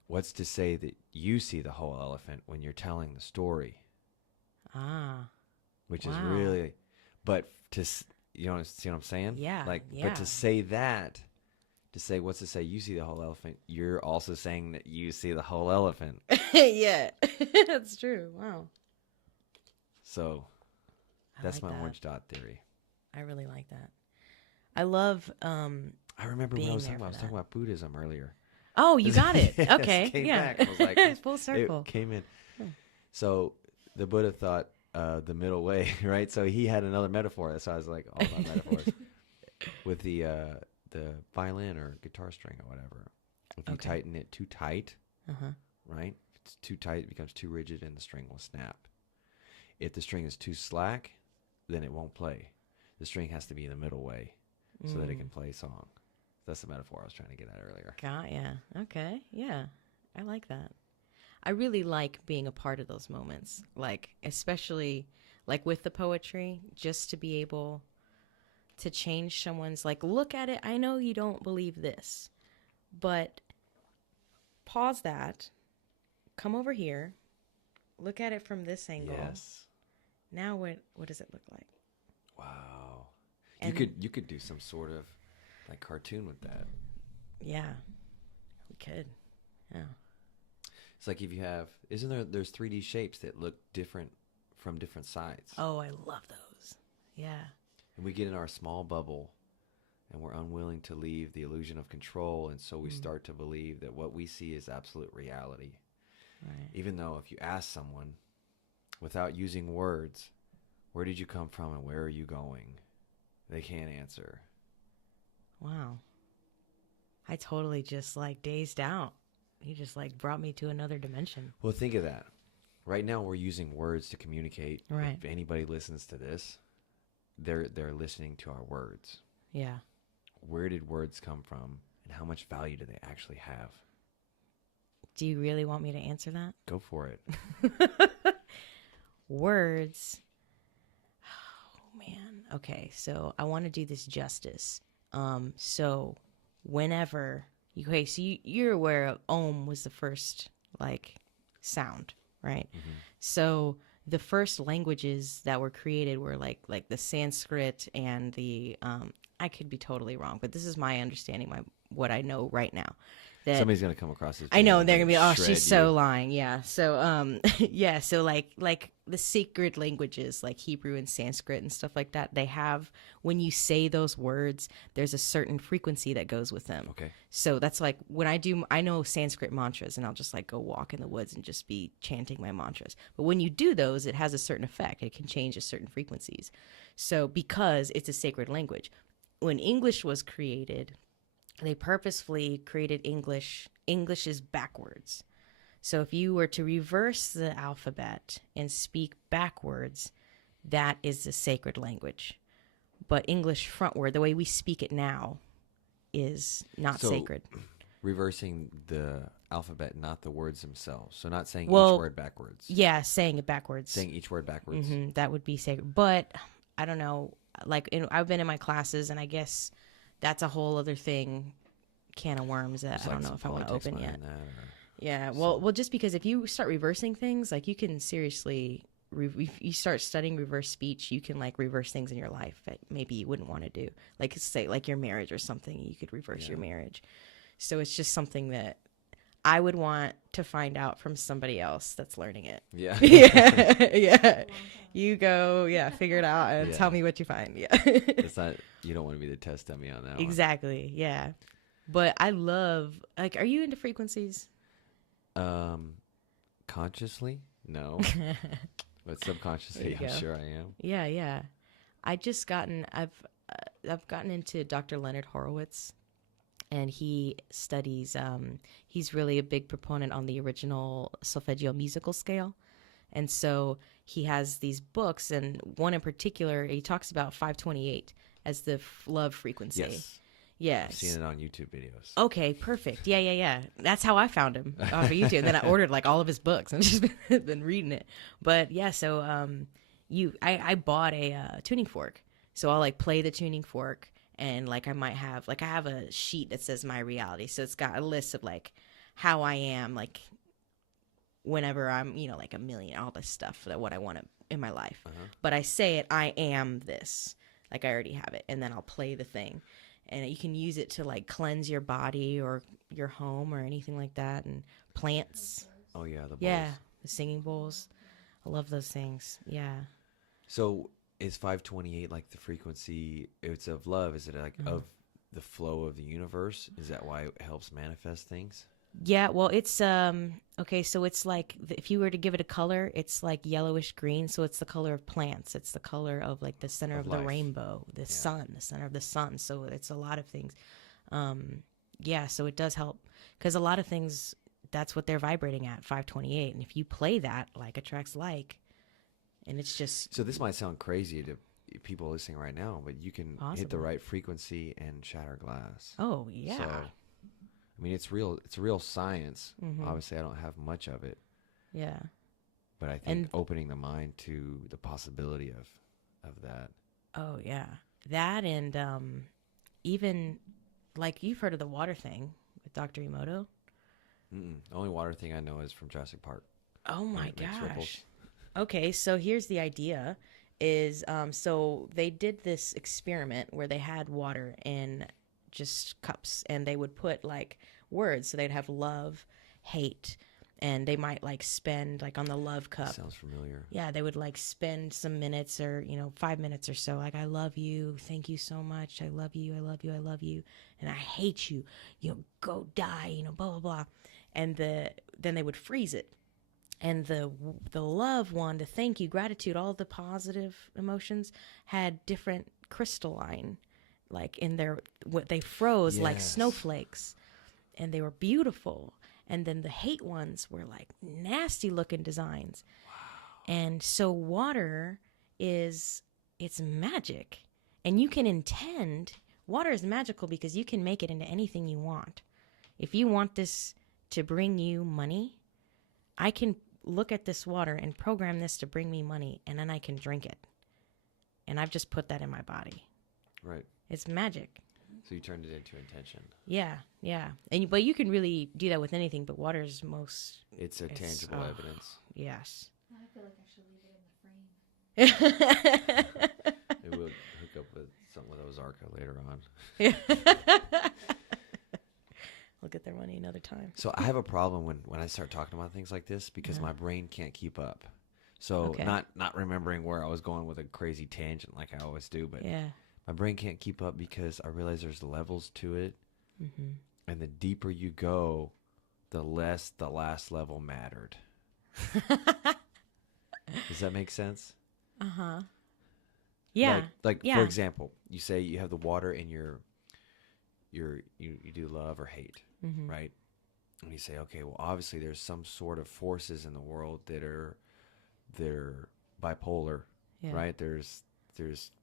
what's to say that you see the whole elephant when you're telling the story? Which is really, but to, see what I'm saying? Yeah. But to say that, what's to say you see the whole elephant, you're also saying that you see the whole elephant. Yeah, that's true. Wow. So that's my orange dot theory. I really like that. I love. I remember when I was talking about Buddhism earlier. Oh, you got it. Okay. Came yeah. back. I was like, full circle. It came in. So the Buddha thought the middle way, right? So he had another metaphor. So I was like, all about metaphors. With the violin or guitar string or whatever. If you tighten it too tight, right? If it's too tight, it becomes too rigid, and the string will snap. If the string is too slack, then it won't play. The string has to be in the middle way so that it can play a song. That's the metaphor I was trying to get at earlier. Got ya. Okay. Yeah. I like that. I really like being a part of those moments. Like, especially like with the poetry, just to be able to change someone's, like, look at it. I know you don't believe this, but pause that. Come over here. Look at it from this angle. Yes. Now what does it look like? Wow. You could do some sort of like cartoon with that. Yeah. We could. Yeah. It's like if you have, there's 3D shapes that look different from different sides. Oh, I love those. Yeah. And we get in our small bubble and we're unwilling to leave the illusion of control. And so we start to believe that what we see is absolute reality. Right. Even though if you ask someone without using words, where did you come from and where are you going? They can't answer. Wow. I totally just like dazed out. He just like brought me to another dimension. Well, think of that. Right now we're using words to communicate. Right. If anybody listens to this, they're listening to our words. Yeah. Where did words come from and how much value do they actually have? Do you really want me to answer that? Go for it. Words. Oh man. Okay, so I want to do this justice. So whenever you're aware of Om was the first like sound, right? Mm-hmm. So the first languages that were created were like the Sanskrit and the I could be totally wrong, but this is my understanding, what I know right now. That somebody's gonna come across this. I know they're gonna be, oh, she's so you. lying. Yeah. So yeah. So like the sacred languages like Hebrew and Sanskrit and stuff like that, they have, when you say those words, there's a certain frequency that goes with them. Okay. So that's like when I know Sanskrit mantras, and I'll just like go walk in the woods and just be chanting my mantras. But when you do those, it has a certain effect. It can change to certain frequencies. So because it's a sacred language, when English was created, they purposefully created English. English is backwards. So if you were to reverse the alphabet and speak backwards, that is the sacred language. But English frontward, the way we speak it now, is not sacred. Reversing the alphabet, not the words themselves. So not saying each word backwards. Yeah, saying it backwards. Saying each word backwards. Mm-hmm, that would be sacred. But I don't know. Like I've been in my classes, and I guess that's a whole other thing, can of worms that I don't know if I want to open yet. Yeah, well, just because if you start reversing things, like you can seriously, if you start studying reverse speech, you can like reverse things in your life that maybe you wouldn't want to do. Like say like your marriage or something, you could reverse your marriage. So it's just something that I would want to find out from somebody else that's learning it. Yeah. yeah. You go, figure it out and tell me what you find. Yeah. It's not, you don't want to be the test dummy on that one. Exactly. Yeah. But I love, like, are you into frequencies? Consciously? No. But subconsciously, I'm sure I am. Yeah, yeah. I've gotten into Dr. Leonard Horowitz, and he studies, he's really a big proponent on the original solfeggio musical scale. And so he has these books, and one in particular, he talks about 528 as the love frequency. Yes. Yes. I've seen it on YouTube videos. Okay, perfect. Yeah. That's how I found him off of YouTube. And then I ordered like all of his books and just been reading it. But yeah, so I bought a tuning fork. So I'll like play the tuning fork, and like I might have, like I have a sheet that says my reality. So it's got a list of like how I am, like whenever I'm, like a million, all this stuff, that what I want in my life. Uh-huh. But I say it, I am this. Like I already have it. And then I'll play the thing. And you can use it to like cleanse your body or your home or anything like that. And plants. Oh yeah, the bowls. Yeah, the singing bowls. I love those things. Yeah. So is 528 like the frequency? It's of love. Is it like of the flow of the universe? Is that why it helps manifest things? Yeah. Well, it's okay. So it's like if you were to give it a color, it's like yellowish green. So it's the color of plants. It's the color of like the center of the rainbow, the sun, the center of the sun. So it's a lot of things. Yeah. So it does help because a lot of things, that's what they're vibrating at, 528. And if you play that, like attracts like, and it's just. So this might sound crazy to people listening right now, but you can hit the right frequency and shatter glass. Oh yeah. So, I mean, it's real. It's real science. Mm-hmm. Obviously, I don't have much of it. Yeah. But I think opening the mind to the possibility of that. Oh yeah, that and even like you've heard of the water thing with Dr. Emoto. The only water thing I know is from Jurassic Park. Oh my gosh. Okay, so here's the idea: is so they did this experiment where they had water in just cups, and they would put like words. So they'd have love, hate, and they might like spend like on the love cup. Sounds familiar. Yeah, they would like spend some minutes or, 5 minutes or so. Like, I love you. Thank you so much. I love you. I love you. I love you. And I hate you. Go die, blah, blah, blah. And then they would freeze it. And the love one, the thank you, gratitude, all the positive emotions had different crystalline, like in what they froze like snowflakes. And they were beautiful. And then the hate ones were like nasty looking designs. Wow. And so water it's magic. And you can intend, water is magical because you can make it into anything you want. If you want this to bring you money, I can look at this water and program this to bring me money, and then I can drink it. And I've just put that in my body. Right. It's magic. So you turned it into intention. Yeah. But you can really do that with anything, but water is most... It's tangible evidence. Yes. I feel like I should leave it in the frame. Maybe we'll hook up with something with Ozarka later on. We'll get their money another time. So I have a problem when I start talking about things like this because my brain can't keep up. So not remembering where I was going with a crazy tangent like I always do, but my brain can't keep up because I realize there's levels to it. Mm-hmm. And the deeper you go, the less the last level mattered. Does that make sense? Uh-huh. Yeah. Like for example, you say you have the water in you do love or hate, right? And you say, okay, well, obviously there's some sort of forces in the world that are bipolar, right? There's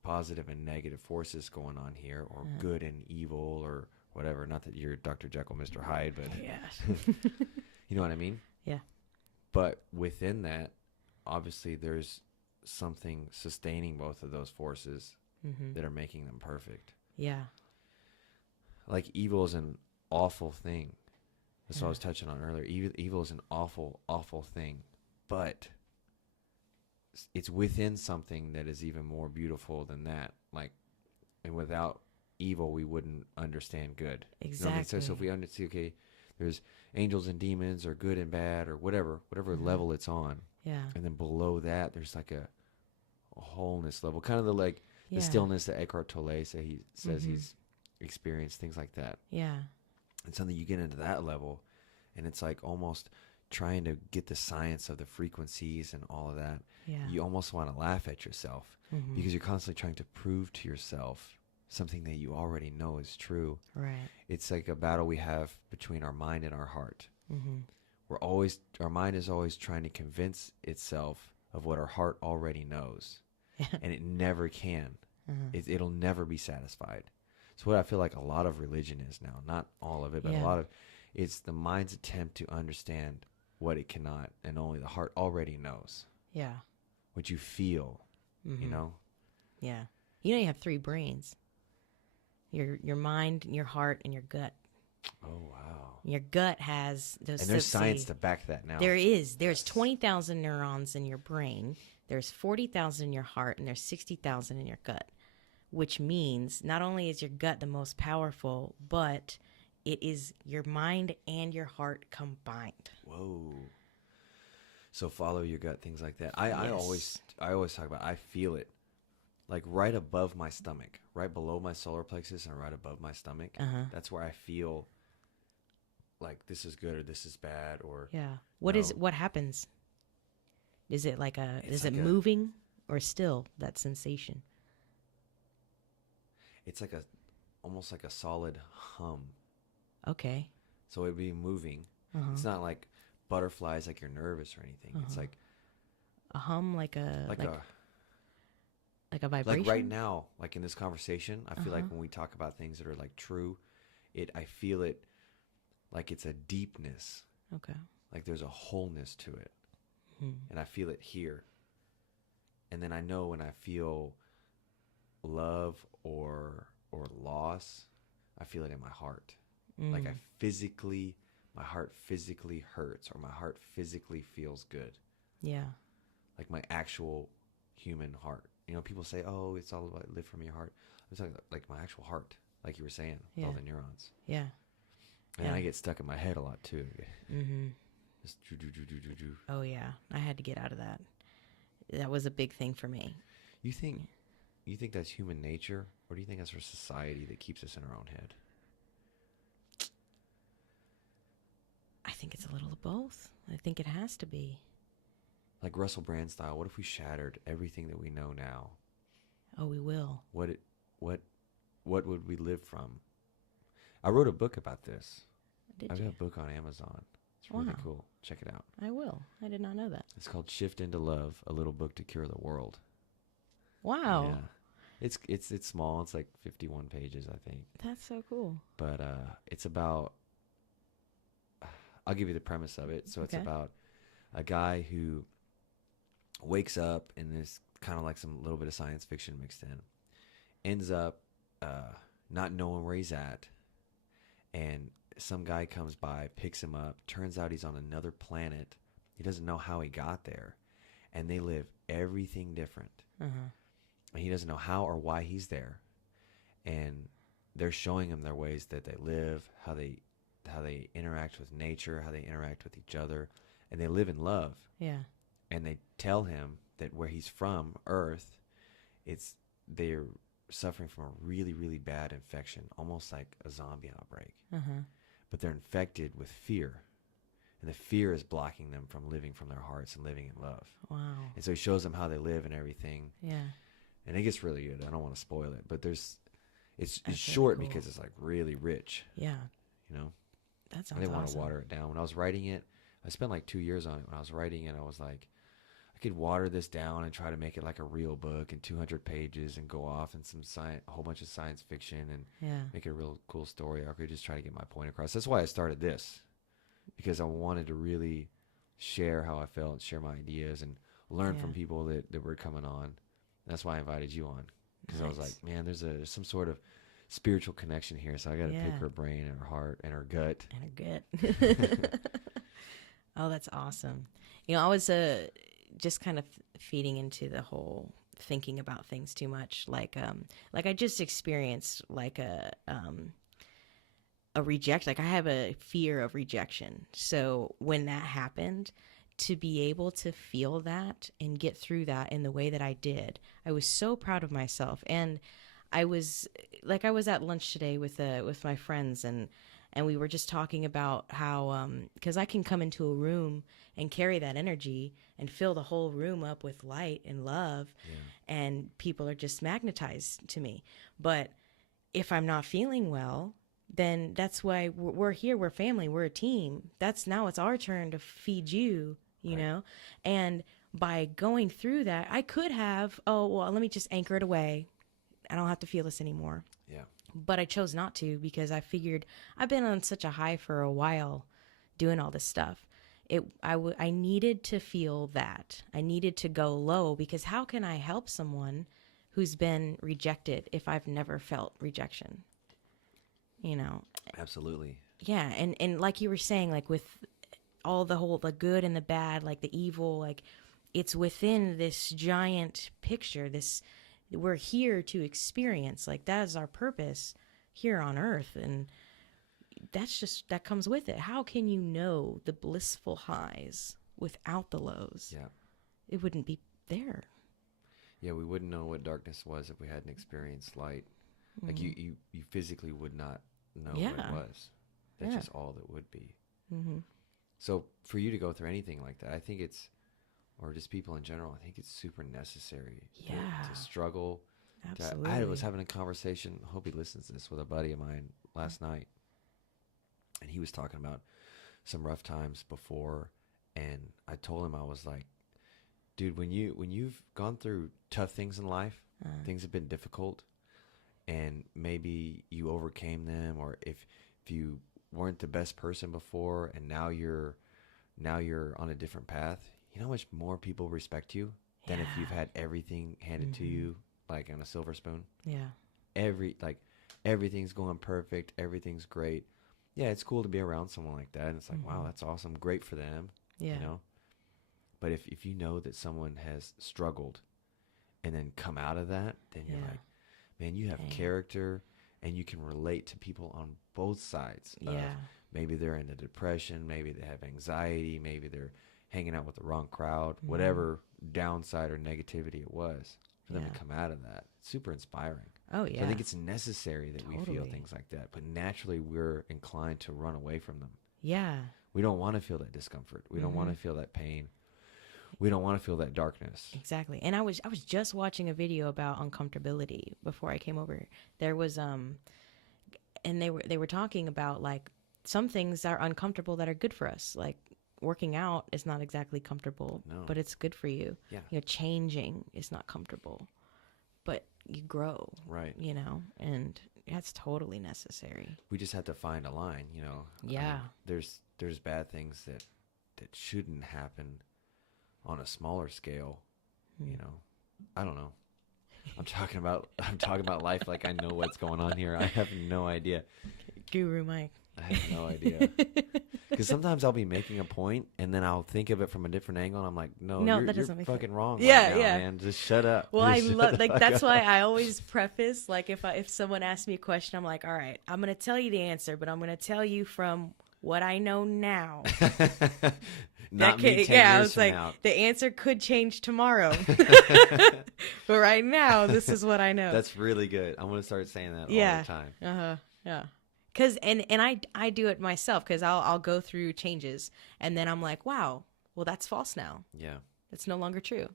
positive and negative forces going on here, or good and evil, or whatever. Not that you're Dr. Jekyll, Mr. Hyde, but you know what I mean? Yeah. But within that, obviously there's something sustaining both of those forces that are making them perfect. Yeah. Like evil is an awful thing. That's what I was touching on earlier. Evil is an awful, awful thing. But it's within something that is even more beautiful than that. Like, and without evil, we wouldn't understand good. Exactly. You know what I mean? So if we understand, okay, there's angels and demons, or good and bad, or whatever level it's on. Yeah. And then below that, there's like a wholeness level, kind of the stillness that Eckhart Tolle says he's experienced, things like that. Yeah. And something you get into that level, and it's like almost trying to get the science of the frequencies and all of that. Yeah. You almost want to laugh at yourself because you're constantly trying to prove to yourself something that you already know is true. Right. It's like a battle we have between our mind and our heart. Our mind is always trying to convince itself of what our heart already knows, and it never can. It'll never be satisfied. So what I feel like a lot of religion is now, not all of it, but a lot of, it's the mind's attempt to understand what it cannot, and only the heart already knows. Yeah. What you feel, you know? Yeah. You have 3 brains. Your mind, your heart, and your gut. Oh, wow. Your gut has... And there's science to back that now. There is. There's 20,000 neurons in your brain. There's 40,000 in your heart, and there's 60,000 in your gut. Which means not only is your gut the most powerful, but it is your mind and your heart combined. Whoa. So follow your gut, things like that. I always talk about, I feel it like right above my stomach, right below my solar plexus and right above my stomach. That's where I feel like this is good or this is bad, or what happens? Is it is it moving or still, that sensation? It's like almost like a solid hum. Okay. So it'd be moving. It's not like butterflies, like you're nervous or anything. It's like a hum, like a vibration. Like right now, like in this conversation, I feel like when we talk about things that are like true, I feel it like it's a deepness. Okay. Like there's a wholeness to it. And I feel it here. And then I know when I feel love or loss, I feel it in my heart. Like my heart physically hurts, or my heart physically feels good. Yeah. Like my actual human heart. People say, oh, it's all about live from your heart. I'm talking like my actual heart, like you were saying, all the neurons. Yeah. And I get stuck in my head a lot too. Just do. Oh yeah, I had to get out of that. That was a big thing for me. You think that's human nature, or do you think that's our society that keeps us in our own head? I think it's a little of both. I think it has to be. Like Russell Brand style, what if we shattered everything that we know now? Oh, we will. What would we live from? I wrote a book about this. I've got a book on Amazon. It's really cool. Check it out. I will. I did not know that. It's called Shift into Love, a little book to cure the world. Wow. Yeah. It's small. It's like 51 pages, I think. That's so cool. But it's about, I'll give you the premise of it. So it's about a guy who wakes up in this kind of like some little bit of science fiction mixed in, ends up not knowing where he's at, and some guy comes by, picks him up. Turns out he's on another planet. He doesn't know how he got there, and they live everything different. Uh-huh. And he doesn't know how or why he's there, and they're showing him their ways that they live, how they interact with nature, how they interact with each other, and they live in love. Yeah. And they tell him that where he's from, Earth, they're suffering from a really, really bad infection, almost like a zombie outbreak. Uh-huh. But they're infected with fear. And the fear is blocking them from living from their hearts and living in love. Wow. And so he shows them how they live and everything. Yeah. And it gets really good. I don't want to spoil it, but it's really short cool. because it's like really rich. Yeah. You know? That sounds I didn't want to awesome. water it down. When I was writing it, I spent like 2 years on it. When I was writing it, I was like, I could water this down and try to make it like a real book and 200 pages and go off in a whole bunch of science fiction and make it a real cool story. Or I could just try to get my point across. That's why I started this, because I wanted to really share how I felt, share my ideas, and learn from people that were coming on. And that's why I invited you on, because I was like, man, there's some sort of spiritual connection here, so I got to pick her brain and her heart and her gut. And her gut. Oh, that's awesome. I was just kind of feeding into the whole thinking about things too much. Like I just experienced like a reject. Like I have a fear of rejection. So when that happened, to be able to feel that and get through that in the way that I did, I was so proud of myself. And I was at lunch today with my friends, and we were just talking about how, because I can come into a room and carry that energy and fill the whole room up with light and love, and people are just magnetized to me. But if I'm not feeling well, then that's why we're here. We're family. We're a team. Now it's our turn to feed you, you know? And by going through that, I could have, let me just anchor it away. I don't have to feel this anymore. Yeah. But I chose not to, because I figured I've been on such a high for a while doing all this stuff. I needed to feel that. I needed to go low, because how can I help someone who's been rejected if I've never felt rejection? Absolutely. Yeah. And like you were saying, like with all the good and the bad, like the evil, like it's within this giant picture, we're here to experience, like that is our purpose here on earth. And that comes with it. How can you know the blissful highs without the lows? Yeah. It wouldn't be there. Yeah, we wouldn't know what darkness was if we hadn't experienced light. Like you physically would not know what it was. That's just all that would be. Mm-hmm. So for you to go through anything like that, I think or just people in general, I think it's super necessary to struggle. Absolutely. I was having a conversation, I hope he listens to this, with a buddy of mine last night. And he was talking about some rough times before. And I told him, I was like, dude, when you've gone through tough things in life, things have been difficult, and maybe you overcame them, or if you weren't the best person before and now you're on a different path, you know how much more people respect you than if you've had everything handed to you like on a silver spoon? Yeah. Everything's going perfect, everything's great. Yeah, it's cool to be around someone like that, and it's like, wow, that's awesome, great for them. Yeah. You know? But if you know that someone has struggled and then come out of that, then you're like, man, you have character, and you can relate to people on both sides. Yeah. Maybe they're in a depression, maybe they have anxiety, maybe they're hanging out with the wrong crowd, whatever downside or negativity it was, for them to come out of that. It's super inspiring. Oh, yeah. So I think it's necessary that we feel things like that, but naturally we're inclined to run away from them. Yeah. We don't want to feel that discomfort. We don't want to feel that pain. We don't want to feel that darkness. Exactly. And I was just watching a video about uncomfortability before I came over. There was and they were talking about like some things are uncomfortable that are good for us. Like working out is not exactly comfortable, but it's good for you. Yeah. You know, changing is not comfortable, but you grow. Right. You know, and that's totally necessary. We just have to find a line, you know. Yeah. I mean, there's bad things that shouldn't happen on a smaller scale, you know. I don't know. I'm talking about life like I know what's going on here. I have no idea. Guru Mike. I have no idea. Because sometimes I'll be making a point and then I'll think of it from a different angle and I'm like, no, that doesn't you're make fucking sense. wrong Yeah, right now, yeah. man. Just shut up. Well, I Just shut love the like fuck that's up. why I always preface like if someone asks me a question, I'm like, all right, I'm gonna tell you the answer, but I'm gonna tell you from what I know now. Not me 10 I years was from like, now. the answer could change tomorrow, but right now, this is what I know. That's really good. I'm going to start saying that all Yeah. the time. Yeah. Cause and I do it myself because I'll go through changes and then I'm like, wow, well that's false now. Yeah. It's no longer true.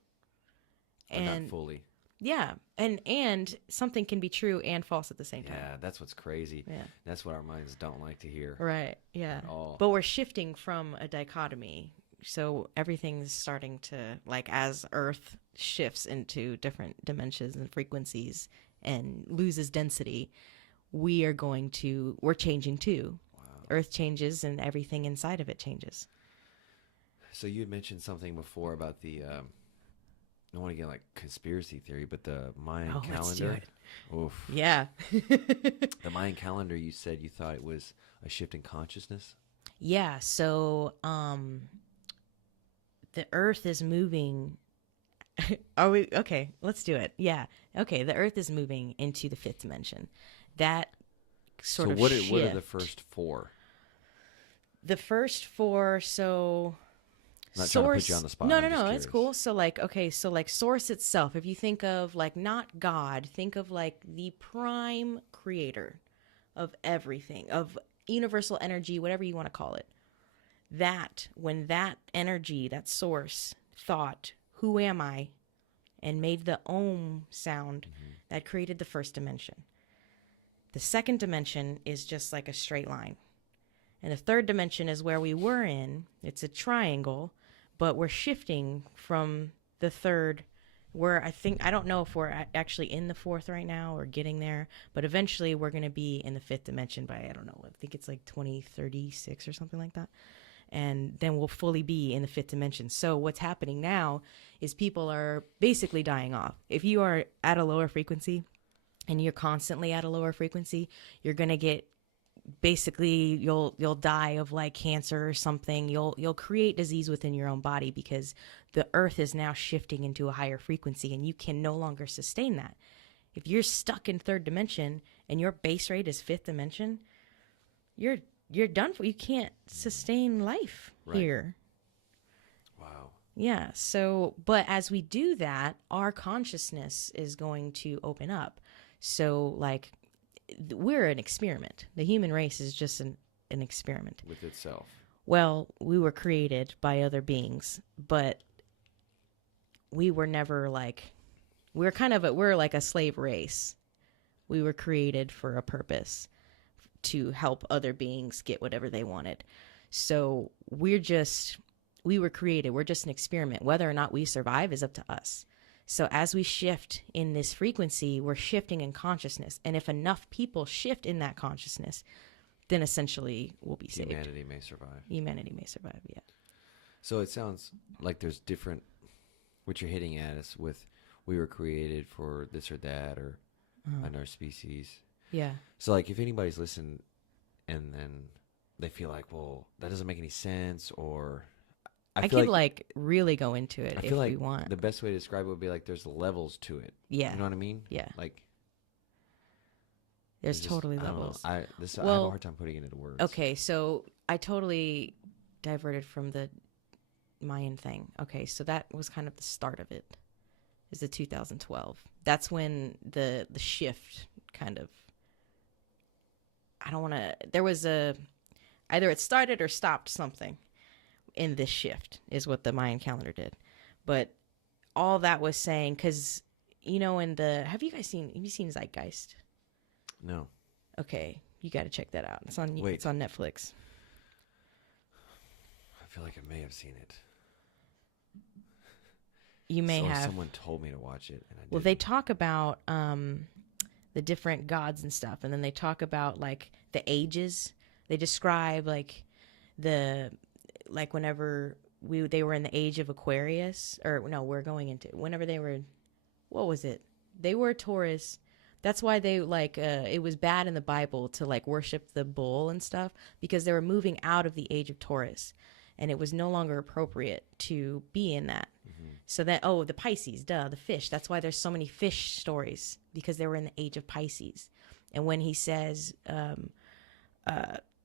But And not fully. yeah, and something can be true and false at the same time. Yeah, that's what's crazy. Yeah. That's what our minds don't like to hear. Right. Yeah. At all. But we're shifting from a dichotomy. So everything's starting to, like, as Earth shifts into different dimensions and frequencies and loses density, we're changing too. Wow. Earth changes and everything inside of it changes. So you had mentioned something before about the, I don't want to get like conspiracy theory, but the Mayan calendar. Let's do it. Oof. Yeah. The Mayan calendar, you said you thought it was a shift in consciousness? Yeah. So, the Earth is moving. Okay, let's do it. Yeah. Okay, the Earth is moving into the fifth dimension. That sort of shift. What are the first four? The first four, so I'm not trying to put you on the spot. No, I'm just it's curious. cool. So like, okay, so like source itself, if you think of like not God, think of like the prime creator of everything, of universal energy, whatever you want to call it. That, when that energy, that source thought, who am I? And made the Om sound, that created the first dimension. The second dimension is just like a straight line. And the third dimension is where we were in. It's a triangle, but we're shifting from the third, where I don't know if we're actually in the fourth right now or getting there, but eventually we're going to be in the fifth dimension by, I don't know, I think it's like 2036 or something like that. And then we'll fully be in the fifth dimension. So what's happening now is people are basically dying off. If you are at a lower frequency and you're constantly at a lower frequency, you're going to get basically you'll die of like cancer or something. You'll create disease within your own body because the earth is now shifting into a higher frequency and you can no longer sustain that. If you're stuck in third dimension and your base rate is fifth dimension, you're done for. You can't sustain life here. Wow. Yeah. So, but as we do that, our consciousness is going to open up. So, like, we're an experiment. The human race is just an experiment. With itself. Well, we were created by other beings, but we were never like, we're like a slave race. We were created for a purpose, to help other beings get whatever they wanted. So we were created. We're just an experiment. Whether or not we survive is up to us. So as we shift in this frequency, we're shifting in consciousness. And if enough people shift in that consciousness, then essentially we'll be saved. Humanity may survive. Humanity may survive, yeah. So it sounds like there's different, what you're hitting at is with, we were created for this or that, or another species. Yeah. So like if anybody's listening and then they feel like, well, that doesn't make any sense, or I could like really go into it if we want. The best way to describe it would be like there's levels to it. Yeah. You know what I mean? Yeah. Like There's totally I don't know. levels. I have a Well, hard time putting it into words. Okay, so I totally diverted from the Mayan thing. Okay, so that was kind of the start of it. Is the 2012. That's when the shift kind of. I don't want to. There was either it started or stopped something in this shift is what the Mayan calendar did, but all that was saying because have you seen Zeitgeist? No. Okay, you got to check that out. It's on Netflix. I feel like I may have seen it. You may have. Someone told me to watch it, and I didn't. Well, they talk about the different gods and stuff, and then they talk about like the ages. They describe like whenever they were in the age of Aquarius, or no, we're going into whenever they were. What was it? They were Taurus. That's why they it was bad in the Bible to like worship the bull and stuff because they were moving out of the age of Taurus, and it was no longer appropriate to be in that. Mm-hmm. So that the Pisces, the fish. That's why there's so many fish stories because they were in the age of Pisces. And when he says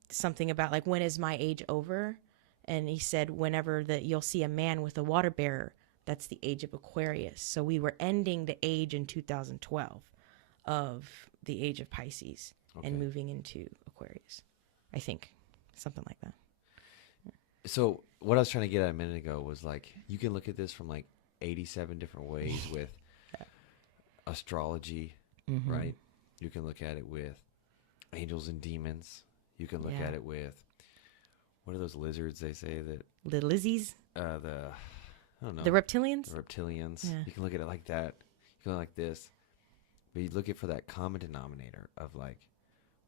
something about like when is my age over, and he said whenever you'll see a man with a water bearer, that's the age of Aquarius. So we were ending the age in 2012 of the age of Pisces and moving into Aquarius. I think something like that. So what I was trying to get at a minute ago was like you can look at this from like 87 different ways with astrology, mm-hmm. right? You can look at it with angels and demons. You can look at it with what are those lizards they say that the Lizzies? I don't know. The reptilians? The reptilians. Yeah. You can look at it like that. You can look like this. But you look at for that common denominator of like,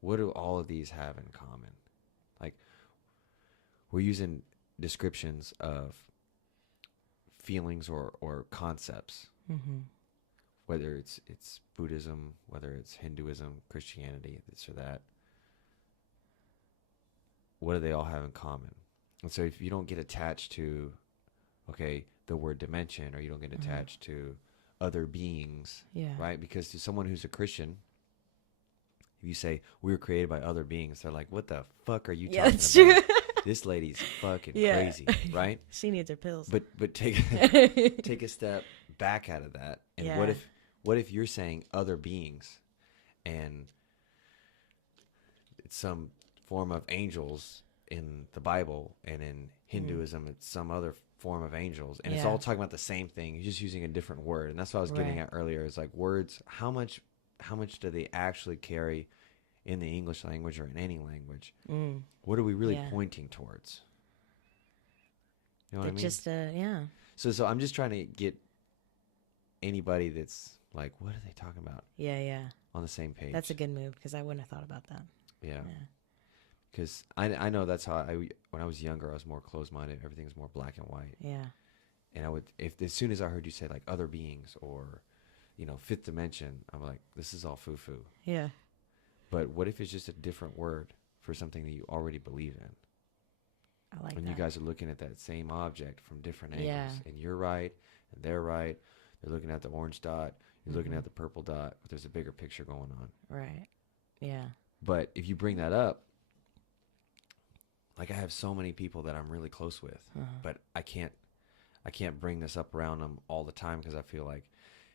what do all of these have in common? Like, we're using descriptions of feelings or concepts, mm-hmm. whether it's Buddhism, whether it's Hinduism, Christianity, this or that. What do they all have in common? And so if you don't get attached to, the word dimension, or you don't get attached to other beings, right? Because to someone who's a Christian, if you say we were created by other beings, they're like, "What the fuck are you talking about? True. This lady's fucking crazy, right?" She needs her pills. But take a step back out of that, and what if you're saying other beings, and it's some form of angels in the Bible, and in Hinduism it's some other form of angels, and it's all talking about the same thing. You're just using a different word, and that's what I was getting at earlier. Is like words. How much do they actually carry in the English language or in any language? What are we really pointing towards? You know what I mean? Just So I'm just trying to get anybody that's like, what are they talking about? Yeah. On the same page. That's a good move because I wouldn't have thought about that. Yeah. Because I know that's how when I was younger, I was more closed-minded. Everything was more black and white. Yeah. And I would, as soon as I heard you say like other beings or, fifth dimension, I'm like, this is all foo-foo. Yeah. But what if it's just a different word for something that you already believe in? I like that. And you guys are looking at that same object from different angles. Yeah. And you're right, and they're right. They're looking at the orange dot. You're looking at the purple dot. But there's a bigger picture going on. Right. Yeah. But if you bring that up, like I have so many people that I'm really close with, but I can't bring this up around them all the time because I feel like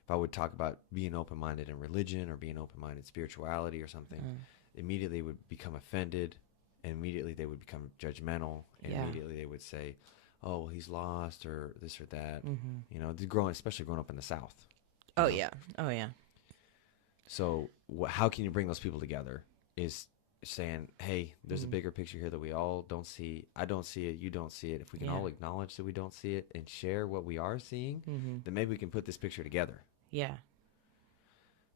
if I would talk about being open-minded in religion or being open-minded in spirituality or something, immediately they would become offended, and immediately they would become judgmental, and immediately they would say, "Oh, well, he's lost," or this or that. Especially growing up in the South. Oh yeah. So how can you bring those people together? Is saying, hey, there's a bigger picture here that we all don't see. I don't see it. You don't see it. If we can all acknowledge that we don't see it and share what we are seeing, then maybe we can put this picture together. Yeah.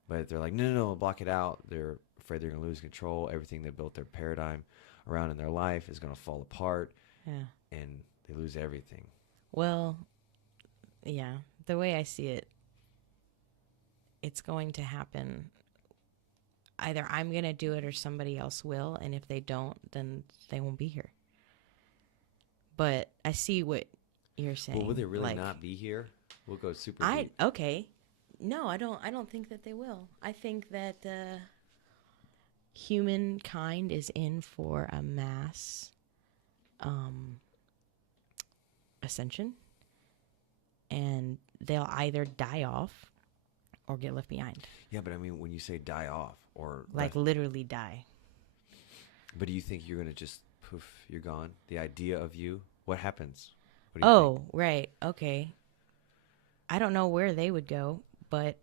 But if they're like, no, block it out. They're afraid they're going to lose control. Everything they built their paradigm around in their life is going to fall apart. Yeah. And they lose everything. Well, yeah. The way I see it, it's going to happen. Either I'm going to do it or somebody else will. And if they don't, then they won't be here. But I see what you're saying. Well, will they really not be here? We'll go super deep. Okay. No, I don't think that they will. I think that humankind is in for a mass ascension, and they'll either die off or get left behind. Yeah, but I mean, when you say die off or Like literally die. But do you think you're gonna just poof, you're gone? The idea of you, what happens? What do you think? Right. Okay. I don't know where they would go, but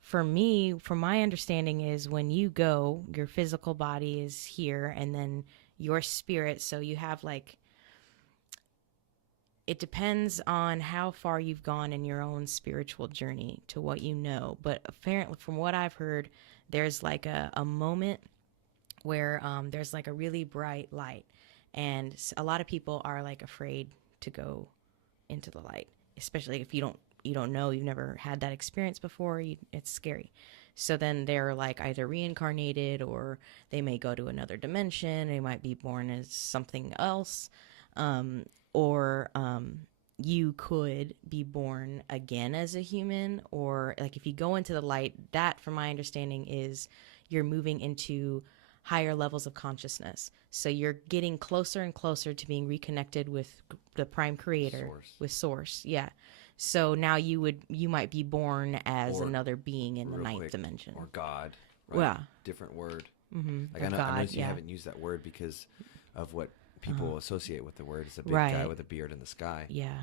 for me, from my understanding is when you go, your physical body is here and then your spirit, so you have like, it depends on how far you've gone in your own spiritual journey to what you know. But apparently, from what I've heard, there's like a moment where there's like a really bright light. And a lot of people are like afraid to go into the light, especially if you don't know, you've never had that experience before. It's scary. So then they're like either reincarnated or they may go to another dimension. They might be born as something else. Or you could be born again as a human, or like if you go into the light, that from my understanding is you're moving into higher levels of consciousness. So you're getting closer and closer to being reconnected with the prime creator, with source. Yeah. So now you might be born as another being in the ninth dimension. Or God. Right? Yeah. Different word. Mm-hmm. Like I know you haven't used that word because of what people associate with the word. It's a big guy with a beard in the sky. Yeah.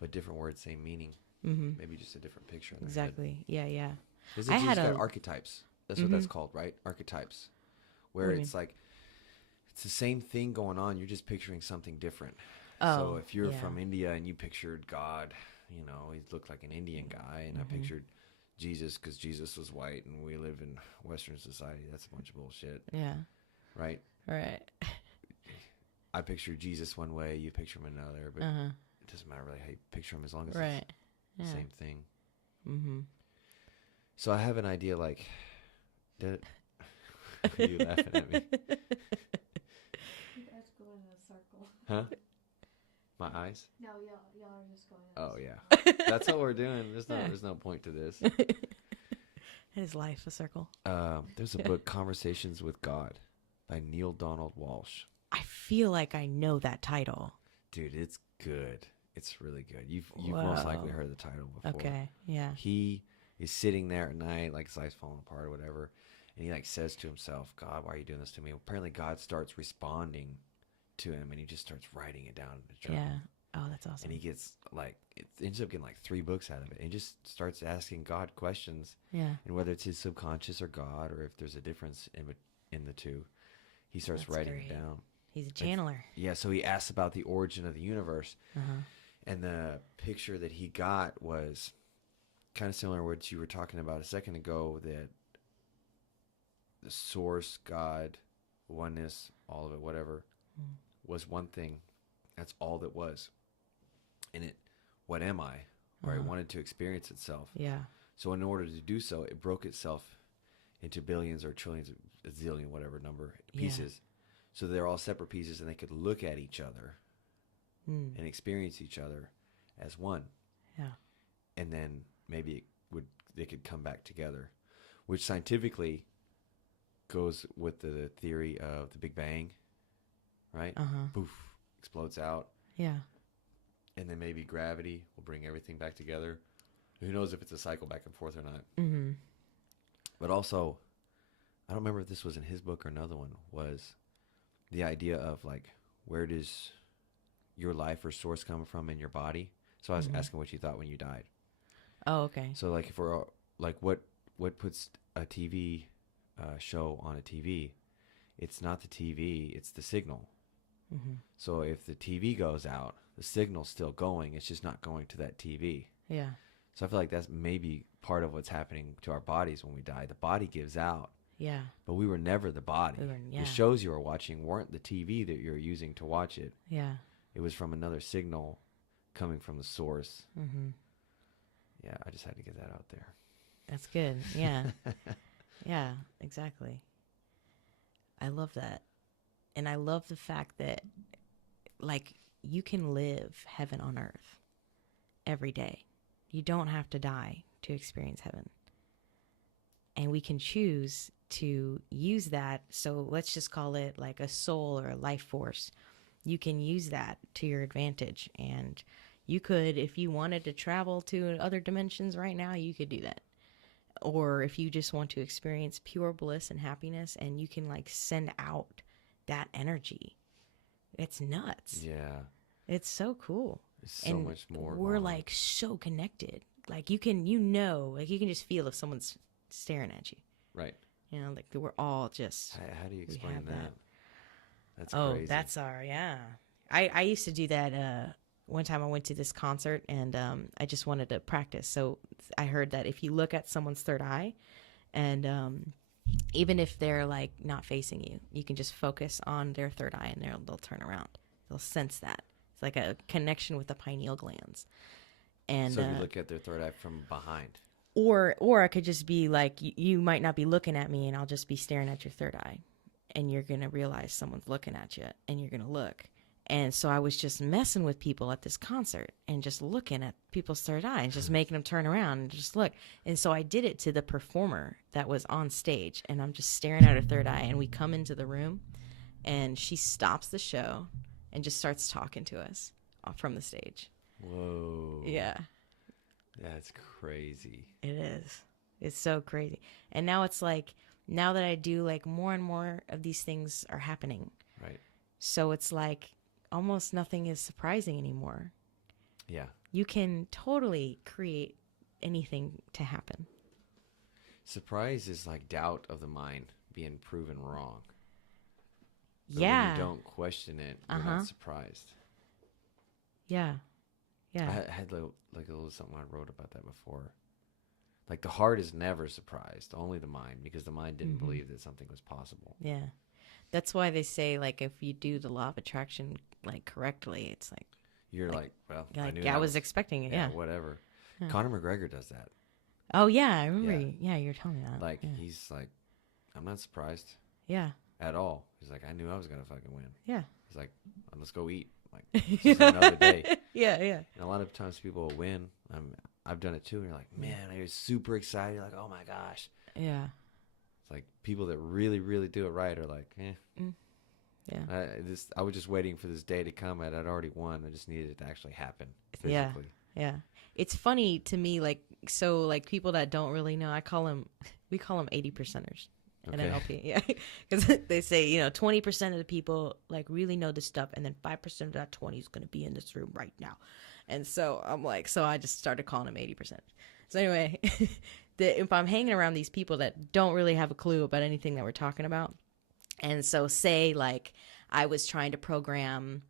But different words, same meaning. Mm-hmm. Maybe just a different picture. In exactly. Their head. Yeah, yeah. It's got archetypes. That's what that's called, right? Archetypes. Where it's like, it's the same thing going on. You're just picturing something different. So if you're from India and you pictured God, you know, he looked like an Indian guy. And I pictured Jesus because Jesus was white and we live in Western society. That's a bunch of bullshit. Yeah. Right? Right. I picture Jesus one way, you picture him another, but it doesn't matter really how you picture him as long as it's the same thing. Mm-hmm. So I have an idea like, are you laughing at me? You guys go in a circle. Huh? My eyes? No, y'all are just going. Oh yeah, that's what we're doing. There's no point to this. Is life a circle? There's a book, Conversations with God, by Neil Donald Walsh. I feel like I know that title. Dude, it's good. It's really good. You've most likely heard the title before. Okay, yeah. He is sitting there at night, like his life's falling apart or whatever, and he like says to himself, "God, why are you doing this to me?" Apparently, God starts responding to him, and he just starts writing it down in a journal. Yeah. Oh, that's awesome. And he gets like, it ends up getting like 3 books out of it, and he just starts asking God questions. Yeah. And whether it's his subconscious or God, or if there's a difference in the two, he starts writing it down. He's a channeler. Yeah, so he asks about the origin of the universe. And the picture that he got was kind of similar to what you were talking about a second ago, that the source, God, oneness, all of it, whatever, was one thing. That's all that was. And it, what am I? Or it wanted to experience itself. Yeah. So in order to do so, it broke itself into billions or trillions, a zillion, whatever number, pieces. So they're all separate pieces, and they could look at each other and experience each other as one. Yeah. And then maybe they could come back together, which scientifically goes with the theory of the Big Bang, right? Poof, explodes out. Yeah. And then maybe gravity will bring everything back together. Who knows if it's a cycle back and forth or not. Mm-hmm. But also, I don't remember if this was in his book or another one, was the idea of like, where does your life or source come from in your body? So I was asking what you thought when you died. Oh, okay. So like, if we're like, what puts a TV show on a TV? It's not the TV, it's the signal. So if the TV goes out, the signal's still going. It's just not going to that TV. Yeah. So I feel like that's maybe part of what's happening to our bodies when we die. The body gives out. Yeah. But we were never the body. The shows you were watching weren't the TV that you were using to watch it. Yeah. It was from another signal coming from the source. Yeah, I just had to get that out there. That's good. Yeah. Yeah, exactly. I love that. And I love the fact that, like, you can live heaven on earth every day. You don't have to die to experience heaven. and we can choose to use that. So let's just call it like a soul or a life force. You can use that to your advantage, and you could, if you wanted to travel to other dimensions right now, you could do that. Or if you just want to experience pure bliss and happiness, and you can like send out that energy. It's nuts. Yeah. It's so cool. There's so much more. We're like so connected. Like you can just feel if someone's staring at you. Right. You know, like we're all just. How do you explain that? That's crazy. crazy. That's yeah. I used to do that. One time I went to this concert, and I just wanted to practice. So I heard that if you look at someone's third eye, and even if they're like not facing you, you can just focus on their third eye, and they'll turn around. They'll sense that. It's like a connection with the pineal glands. And so if you look at their third eye from behind. Or I could just be like, you might not be looking at me, and I'll just be staring at your third eye, and you're gonna realize someone's looking at you, and you're gonna look. And so I was just messing with people at this concert and just looking at people's third eye and just making them turn around and just look. And so I did it to the performer that was on stage, and I'm just staring at her third eye, and we come into the room, and she stops the show and just starts talking to us from the stage. Whoa. Yeah. That's crazy. It is. It's so crazy. And now it's like, now that I do, like, more and more of these things are happening. Right. So it's like almost nothing is surprising anymore. Yeah. You can totally create anything to happen. Surprise is like doubt of the mind being proven wrong. But yeah. when you don't question it, you're not surprised. Yeah. Yeah. I had like a little something I wrote about that before. Like the heart is never surprised, only the mind, because the mind didn't believe that something was possible. Yeah. That's why they say, like, if you do the law of attraction, like, correctly, it's like... You're like well, I was expecting it, yeah. Whatever. Yeah. Conor McGregor does that. Oh, yeah, I remember. Yeah, you were telling me that. Like, yeah. he's like, I'm not surprised. Yeah. At all. He's like, I knew I was going to fucking win. Yeah. He's like, let's go eat. Like, it's just another day. Yeah. And a lot of times people will win. I've done it too. And you're like, man, you're super excited. You're like, oh my gosh. Yeah. It's like people that really, really do it right are like, Yeah. I was just waiting for this day to come, and I'd already won. I just needed it to actually happen physically. Yeah. It's funny to me, like, so, like, people that don't really know, we call them 80%ers at NLP. Yeah. Because they say, 20% of the people, like, really know this stuff, and then 5% of that 20 is going to be in this room right now. And so I'm like, so I just started calling them 80%. So anyway, if I'm hanging around these people that don't really have a clue about anything that we're talking about, and so say, like, I was trying to program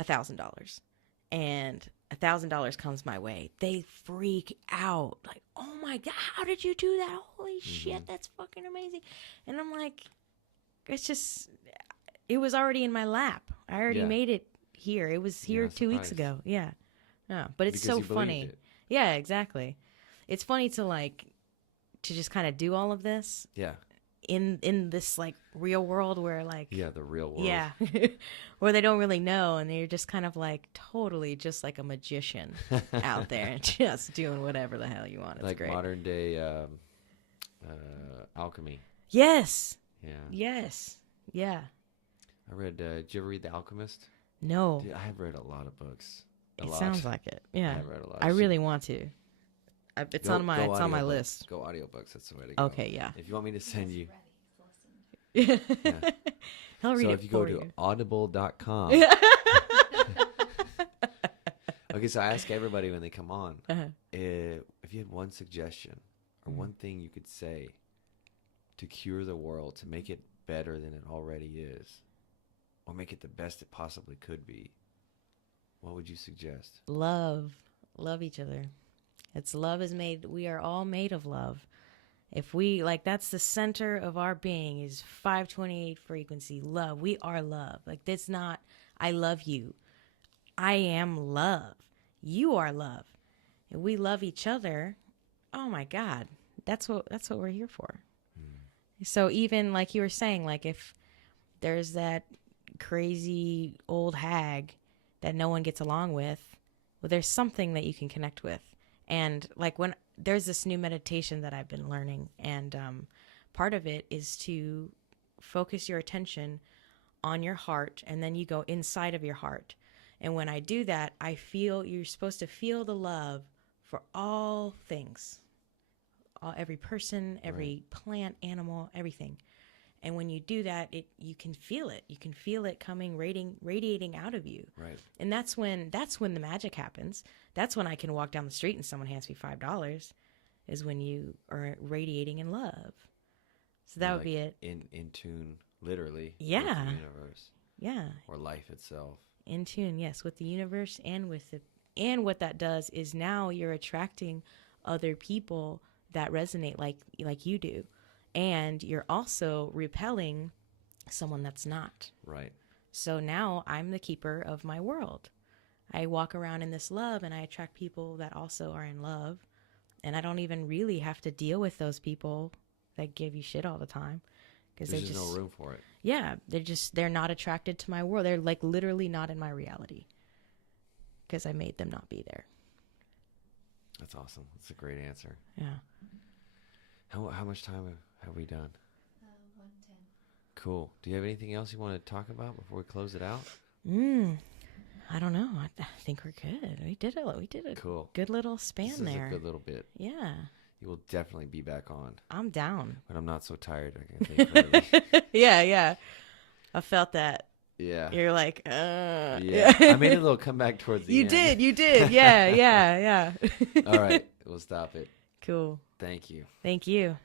$1,000, and $1,000 comes my way, they freak out. Like, oh my God, how did you do that? Holy shit, that's fucking amazing. And I'm like, it was already in my lap. I already made it here. It was here 2 weeks ago. Yeah. Yeah. But it's because so funny. Yeah, exactly. It's funny to just kind of do all of this. Yeah. In this, like, real world where, like... Yeah, the real world. Yeah. Where they don't really know, and they're just kind of, like, totally just like a magician out there and just doing whatever the hell you want. It's like great. Modern day alchemy. Yes. Yeah. Yes. Yeah. I read, did you ever read The Alchemist? No. Dude, I have read a lot of books. It sounds like it. Yeah. I have read a lot. I really want to. It's on my audiobooks. list. Go audiobooks. That's the way to go. Okay, yeah. If you want me to send you. Yeah. I'll read so it if you go for to audible.com. Okay, so I ask everybody when they come on, if you had one suggestion or one thing you could say to cure the world, to make it better than it already is, or make it the best it possibly could be, what would you suggest? Love each other. We are all made of love. If we, like, that's the center of our being, is 528 frequency, love. We are love. Like, that's not, I love you. I am love. You are love. If we love each other, oh my God, that's what we're here for. So even like you were saying, like, if there's that crazy old hag that no one gets along with, well, there's something that you can connect with. And like when there's this new meditation that I've been learning, and part of it is to focus your attention on your heart, and then you go inside of your heart. And when I do that, I feel you're supposed to feel the love for all things, every person, every plant, animal, everything. And when you do that, you can feel it. You can feel it coming, radiating out of you. Right. And that's when the magic happens. That's when I can walk down the street and someone hands me $5. Is when you are radiating in love. So that would be it. In tune, literally. Yeah. With the universe. Yeah. Or life itself. In tune, yes, with the universe and and what that does is now you're attracting other people that resonate like you do. And you're also repelling someone that's not. Right. So now I'm the keeper of my world. I walk around in this love, and I attract people that also are in love. And I don't even really have to deal with those people that give you shit all the time. Because there's just no room for it. Yeah, they're not attracted to my world. They're like literally not in my reality. Because I made them not be there. That's awesome. That's a great answer. Yeah. How much time have we done? 1:10. Cool. Do you have anything else you want to talk about before we close it out? I don't know. I think we're good. We did a cool. Good little span there. A good little bit. Yeah. You will definitely be back on. I'm down. When I'm not so tired, I can think clearly. Yeah. I felt that. Yeah. You're like, Yeah. I made a little comeback towards the end. You did. Yeah. All right. We'll stop it. Cool. Thank you. Thank you.